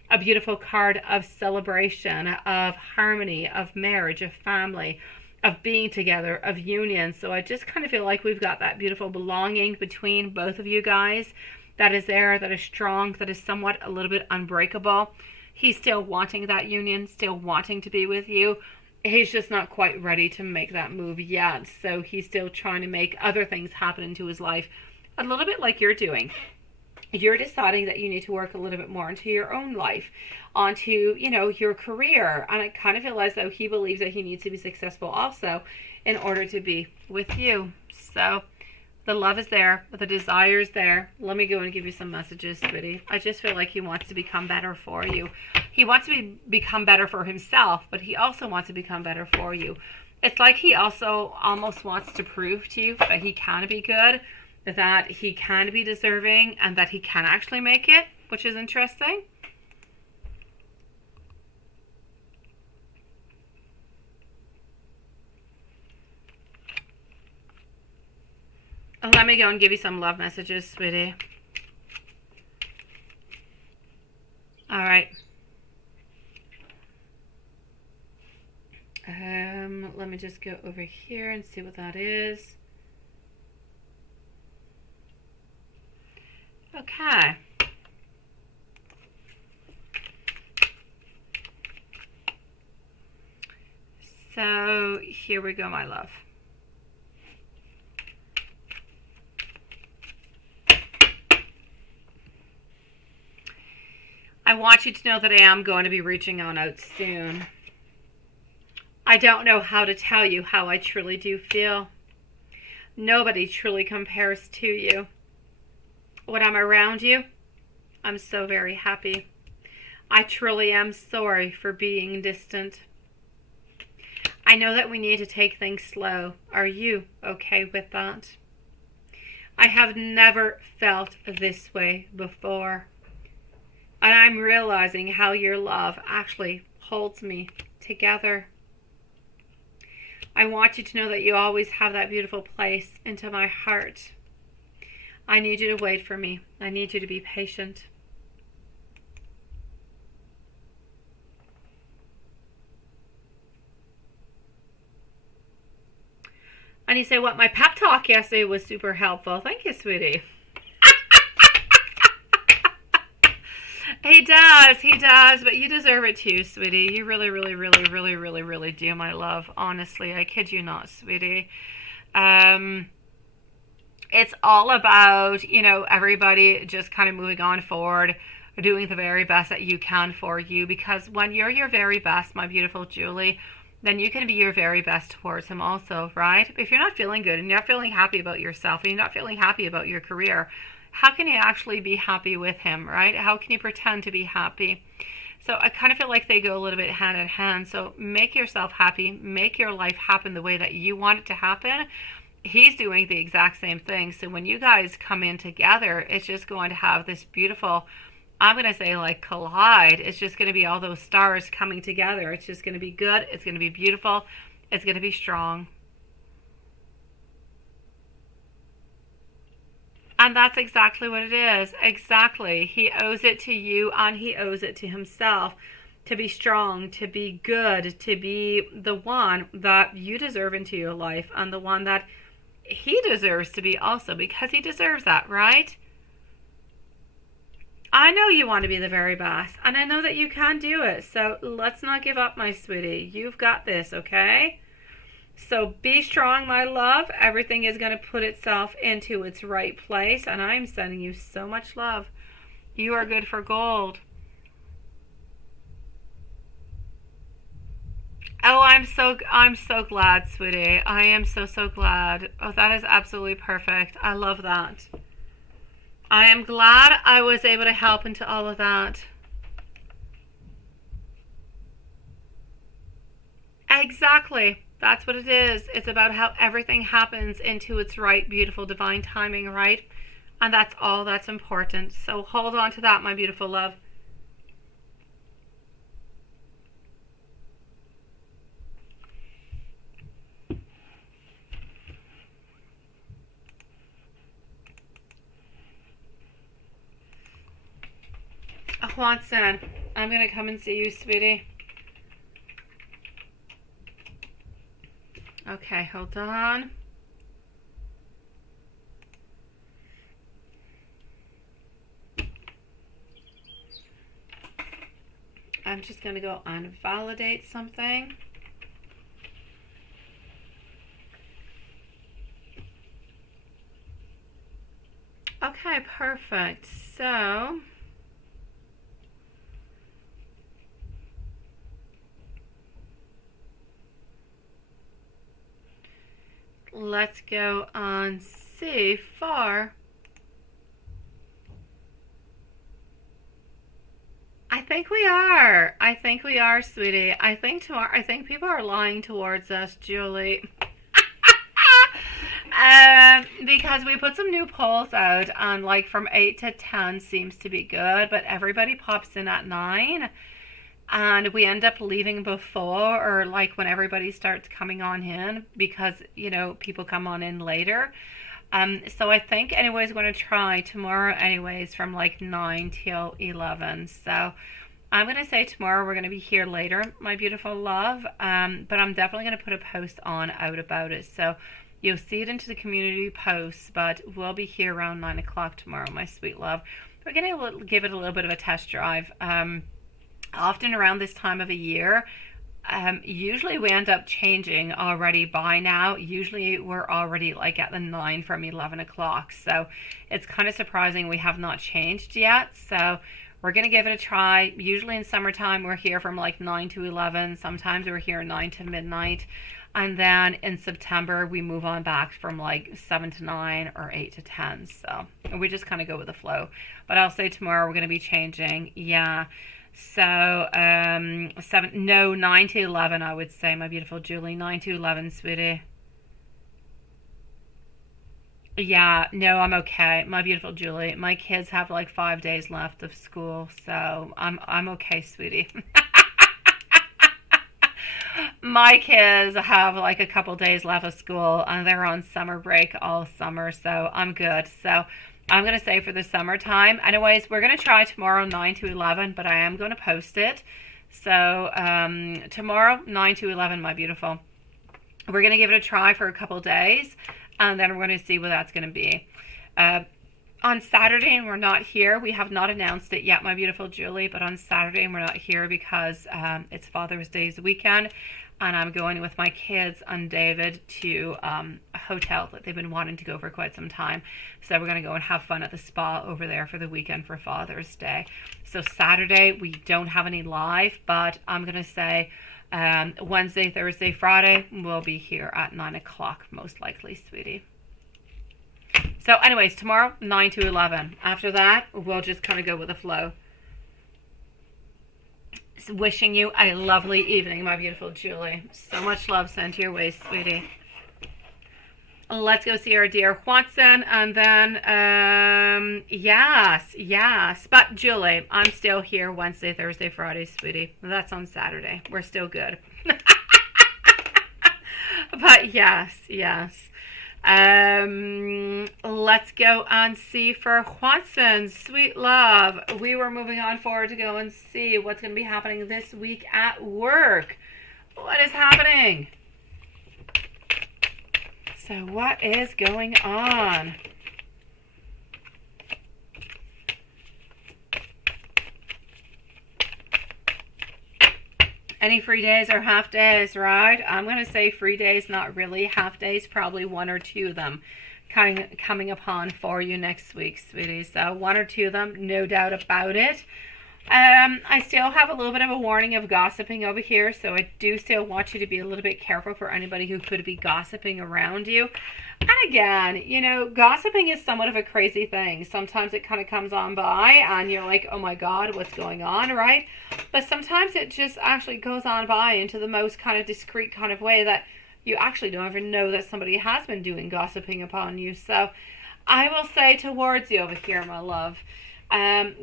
a beautiful card of celebration, of harmony, of marriage, of family, of being together, of union. So I just kind of feel like we've got that beautiful belonging between both of you guys that is there, that is strong, that is somewhat a little bit unbreakable. He's still wanting that union, still wanting to be with you. He's just not quite ready to make that move yet. So he's still trying to make other things happen into his life, a little bit like you're doing. You're deciding that you need to work a little bit more into your own life, onto, you know, your career. And I kind of feel as though he believes that he needs to be successful also in order to be with you. So The love is there. The desire is there. Let me go and give you some messages, sweetie. I just feel like he wants to become better for you. He wants to become better for himself, but he also wants to become better for you. It's like he also almost wants to prove to you that he can be good, that he can be deserving, and that he can actually make it, which is interesting. Let me go and give you some love messages, sweetie. All right. Let me just go over here and see what that is. Okay. So here we go, my love. I want you to know that I am going to be reaching on out soon. I don't know how to tell you how I truly do feel. Nobody truly compares to you. When I'm around you, I'm so very happy. I truly am sorry for being distant. I know that we need to take things slow. Are you okay with that? I have never felt this way before. And I'm realizing how your love actually holds me together. I want you to know that you always have that beautiful place into my heart. I need you to wait for me. I need you to be patient. And you say, what, my pep talk yesterday was super helpful. Thank you, sweetie. He does, but you deserve it too, sweetie. You really, really, really, really, really, really do, my love. Honestly, I kid you not, sweetie. It's all about, everybody just kind of moving on forward, doing the very best that you can for you, because when you're your very best, my beautiful Julie, then you can be your very best towards him also, right? If you're not feeling good and you're not feeling happy about yourself and you're not feeling happy about your career, how can you actually be happy with him, right? How can you pretend to be happy? So I kind of feel like they go a little bit hand in hand. So make yourself happy. Make your life happen the way that you want it to happen. He's doing the exact same thing. So when you guys come in together, it's just going to have this beautiful, I'm going to say like collide. It's just going to be all those stars coming together. It's just going to be good. It's going to be beautiful. It's going to be strong. And that's exactly what it is. Exactly. He owes it to you and he owes it to himself to be strong, to be good, to be the one that you deserve into your life and the one that he deserves to be also, because he deserves that, right? I know you want to be the very best and I know that you can do it. So let's not give up, my sweetie. You've got this, okay? So be strong, my love. Everything is going to put itself into its right place. And I'm sending you so much love. You are good for gold. Oh, I'm so glad, sweetie. I am so glad. Oh, that is absolutely perfect. I love that. I am glad I was able to help into all of that. Exactly. That's what it is. It's about how everything happens into its right, beautiful, divine timing, right? And that's all that's important. So hold on to that, my beautiful love. Watson, I'm going to come and see you, sweetie. Okay, hold on. I'm just going to go and validate something. Okay, perfect. So let's go on see. For I think we are. I think we are, sweetie. I think tomorrow. I think people are lying towards us, Julie. Because we put some new polls out, and like from 8 to 10 seems to be good, but everybody pops in at 9, and we end up leaving before, or like when everybody starts coming on in, because you know people come on in later. So I think anyways going to try tomorrow anyways from like 9 till 11. So I'm going to say tomorrow we're going to be here later, my beautiful love. But I'm definitely going to put a post on out about it. So you'll see it into the community posts, but we'll be here around 9 o'clock tomorrow, my sweet love. We're going to give it a little bit of a test drive. Often around this time of a year, usually we end up changing already by now. Usually we're already like at the 9 from 11 o'clock. So it's kind of surprising we have not changed yet. So we're going to give it a try. Usually in summertime, we're here from like 9 to 11. Sometimes we're here 9 to midnight. And then in September, we move on back from like 7 to 9 or 8 to 10. So we just kind of go with the flow. But I'll say tomorrow we're going to be changing. Yeah. So 9 to 11, I would say, my beautiful Julie. 9 to 11, sweetie. Yeah, no, I'm okay, my beautiful Julie. My kids have like 5 days left of school, so I'm okay, sweetie. My kids have like a couple days left of school, and they're on summer break all summer, so I'm good. So I'm going to say for the summertime. Anyways, we're going to try tomorrow 9 to 11, but I am going to post it. So tomorrow 9 to 11, my beautiful. We're going to give it a try for a couple days, and then we're going to see what that's going to be. On Saturday, and we're not here. We have not announced it yet, my beautiful Julie, but on Saturday, and we're not here because it's Father's Day's weekend, and I'm going with my kids and David to a hotel that they've been wanting to go for quite some time. So we're going to go and have fun at the spa over there for the weekend for Father's Day. So Saturday, we don't have any live, but I'm going to say Wednesday, Thursday, Friday, we'll be here at 9 o'clock, most likely, sweetie. So anyways, tomorrow, 9 to 11. After that, we'll just kind of go with the flow. So wishing you a lovely evening, my beautiful Julie. So much love sent your way, sweetie. Let's go see our dear Watson, and then, yes. But Julie, I'm still here Wednesday, Thursday, Friday, sweetie. That's on Saturday. We're still good. But yes. Let's go and see for Watson, sweet love. We were moving on forward to go and see what's going to be happening this week at work. What is happening? So what is going on? Any free days or half days, right? I'm going to say free days, not really. Half days, probably 1 or 2 of them coming upon for you next week, sweetie. So 1 or 2 of them, no doubt about it. I still have a little bit of a warning of gossiping over here, so I do still want you to be a little bit careful for anybody who could be gossiping around you. And again, you know, gossiping is somewhat of a crazy thing. Sometimes it kind of comes on by and you're like, oh my God, what's going on, right? But sometimes it just actually goes on by into the most kind of discreet kind of way that you actually don't even know that somebody has been doing gossiping upon you. So I will say towards you over here, my love,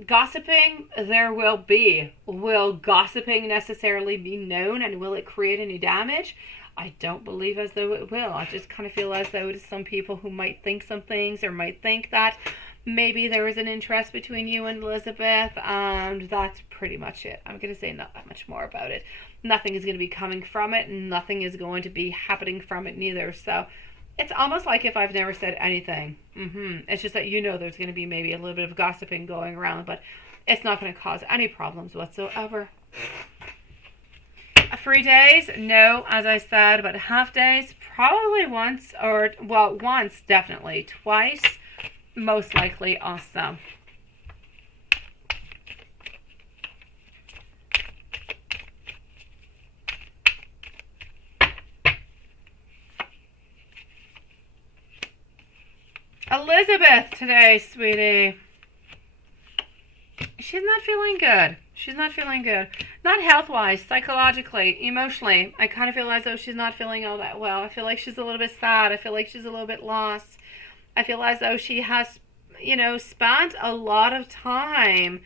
gossiping there will be. Will gossiping necessarily be known, and will it create any damage? I don't believe as though it will. I just kind of feel as though there's some people who might think some things, or might think that maybe there is an interest between you and Elizabeth, and that's pretty much it. I'm going to say not that much more about it. Nothing is going to be coming from it, and nothing is going to be happening from it neither. So it's almost like if I've never said anything. It's just that you know there's going to be maybe a little bit of gossiping going around, but it's not going to cause any problems whatsoever. Free days, no, as I said, but half days, probably once, or, well, once, definitely. Twice, most likely also. Elizabeth today, sweetie. She's not feeling good. She's not feeling good. Not health-wise, psychologically, emotionally. I kind of feel as though she's not feeling all that well. I feel like she's a little bit sad. I feel like she's a little bit lost. I feel as though she has, spent a lot of time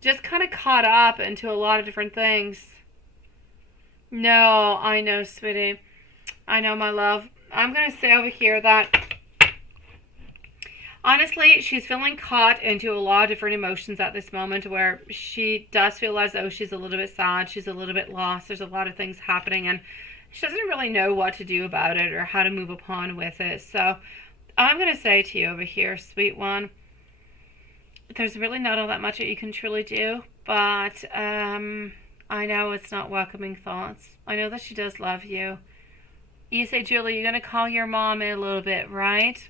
just kind of caught up into a lot of different things. No, I know, sweetie. I know, my love. I'm going to say over here that honestly, she's feeling caught into a lot of different emotions at this moment, where she does feel as though she's a little bit sad, she's a little bit lost, there's a lot of things happening, and she doesn't really know what to do about it or how to move upon with it. So I'm going to say to you over here, sweet one, there's really not all that much that you can truly do, but I know it's not welcoming thoughts. I know that she does love you. You say, Julie, you're going to call your mom in a little bit, right?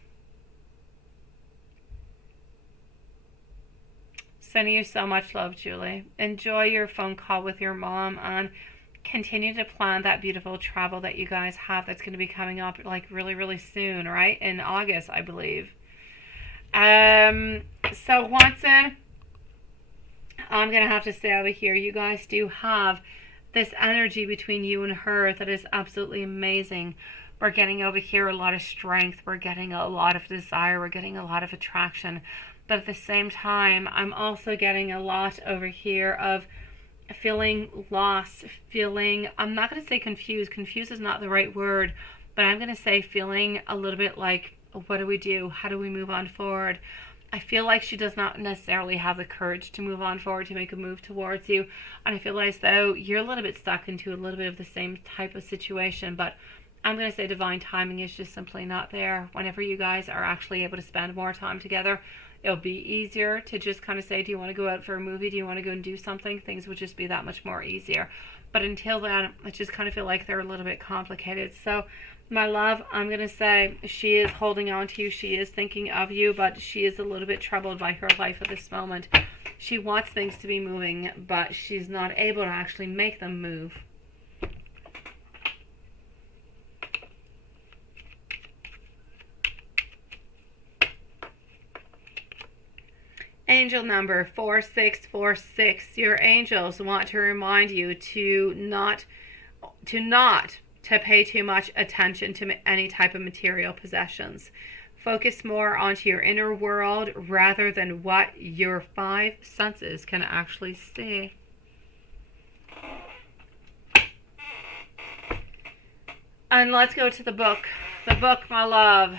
Sending you so much love, Julie. Enjoy your phone call with your mom and continue to plan that beautiful travel that you guys have that's going to be coming up like really, really soon, right? In August, I believe. So Watson, I'm going to have to say over here, you guys do have this energy between you and her that is absolutely amazing. We're getting over here a lot of strength. We're getting a lot of desire. We're getting a lot of attraction. But at the same time, I'm also getting a lot over here of feeling lost, I'm not going to say confused. Confused is not the right word, but I'm going to say feeling a little bit like, what do we do? How do we move on forward? I feel like she does not necessarily have the courage to move on forward, to make a move towards you. And I feel as though you're a little bit stuck into a little bit of the same type of situation, but I'm going to say divine timing is just simply not there. Whenever you guys are actually able to spend more time together, it'll be easier to just kind of say, do you want to go out for a movie? Do you want to go and do something? Things would just be that much more easier. But until then, I just kind of feel like they're a little bit complicated. So, my love, I'm going to say she is holding on to you. She is thinking of you, but she is a little bit troubled by her life at this moment. She wants things to be moving, but she's not able to actually make them move. Angel number 4646. Your angels want to remind you to not pay too much attention to any type of material possessions. Focus more onto your inner world rather than what your five senses can actually see. And let's go to the book. The book, my love.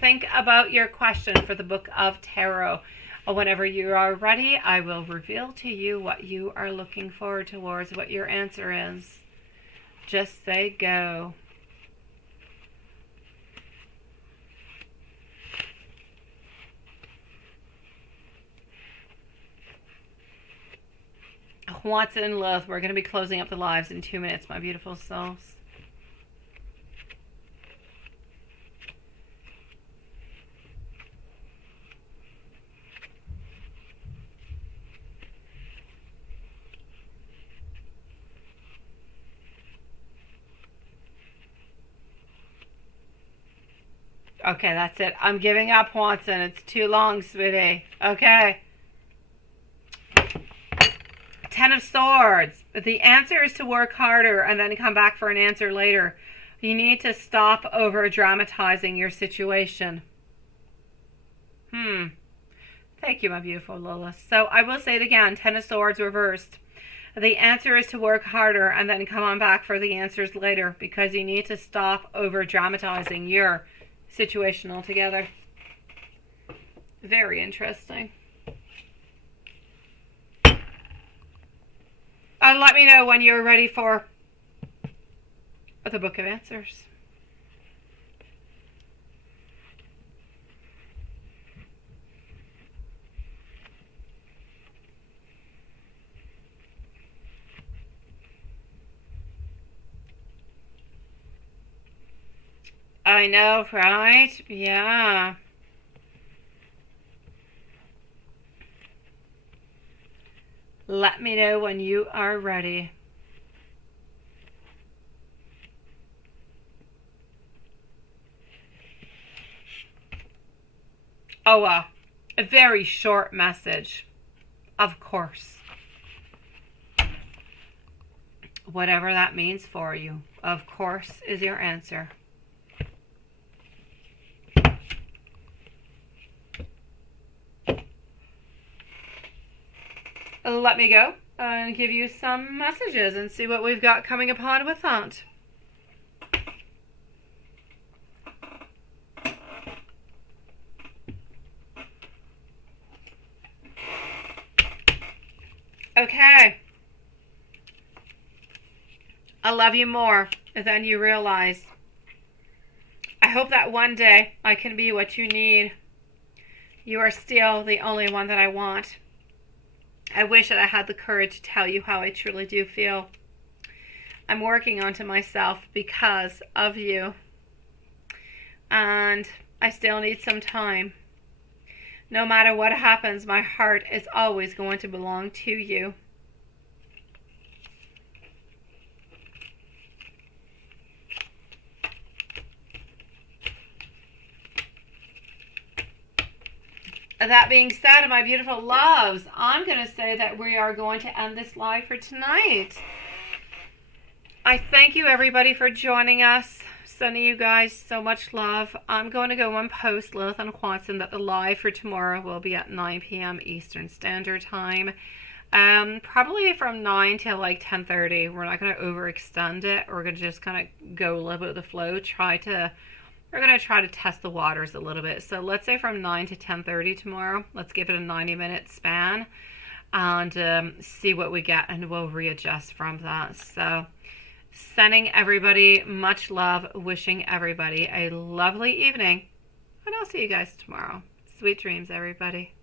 Think about your question for the book of tarot. Whenever you are ready, I will reveal to you what you are looking forward towards, what your answer is. Just say go. Watson and Lilith, we're going to be closing up the lives in 2 minutes, my beautiful souls. Okay, that's it. I'm giving up, Watson. It's too long, sweetie. Okay. 10 of Swords. The answer is to work harder and then come back for an answer later. You need to stop over dramatizing your situation. Thank you, my beautiful Lilith. So I will say it again. 10 of Swords reversed. The answer is to work harder and then come on back for the answers later, because you need to stop over dramatizing your situation altogether. Very interesting. And let me know when you're ready for the Book of Answers. I know, right? Yeah. Let me know when you are ready. Oh, a very short message. Of course. Whatever that means for you, of course, is your answer. Let me go and give you some messages and see what we've got coming upon with that. Okay. I love you more than you realize. I hope that one day I can be what you need. You are still the only one that I want. I wish that I had the courage to tell you how I truly do feel. I'm working onto myself because of you. And I still need some time. No matter what happens, my heart is always going to belong to you. That being said, my beautiful loves, I'm going to say that we are going to end this live for tonight. I thank you, everybody, for joining us. Sending you guys so much love. I'm going to go and post Lilith and Quantum that the live for tomorrow will be at 9 p.m. Eastern Standard Time. Probably from 9 till like 10:30. We're not going to overextend it. We're going to just kind of go a little bit with the flow. We're going to try to test the waters a little bit. So let's say from 9 to 10:30 tomorrow. Let's give it a 90-minute span and see what we get, and we'll readjust from that. So sending everybody much love, wishing everybody a lovely evening, and I'll see you guys tomorrow. Sweet dreams, everybody.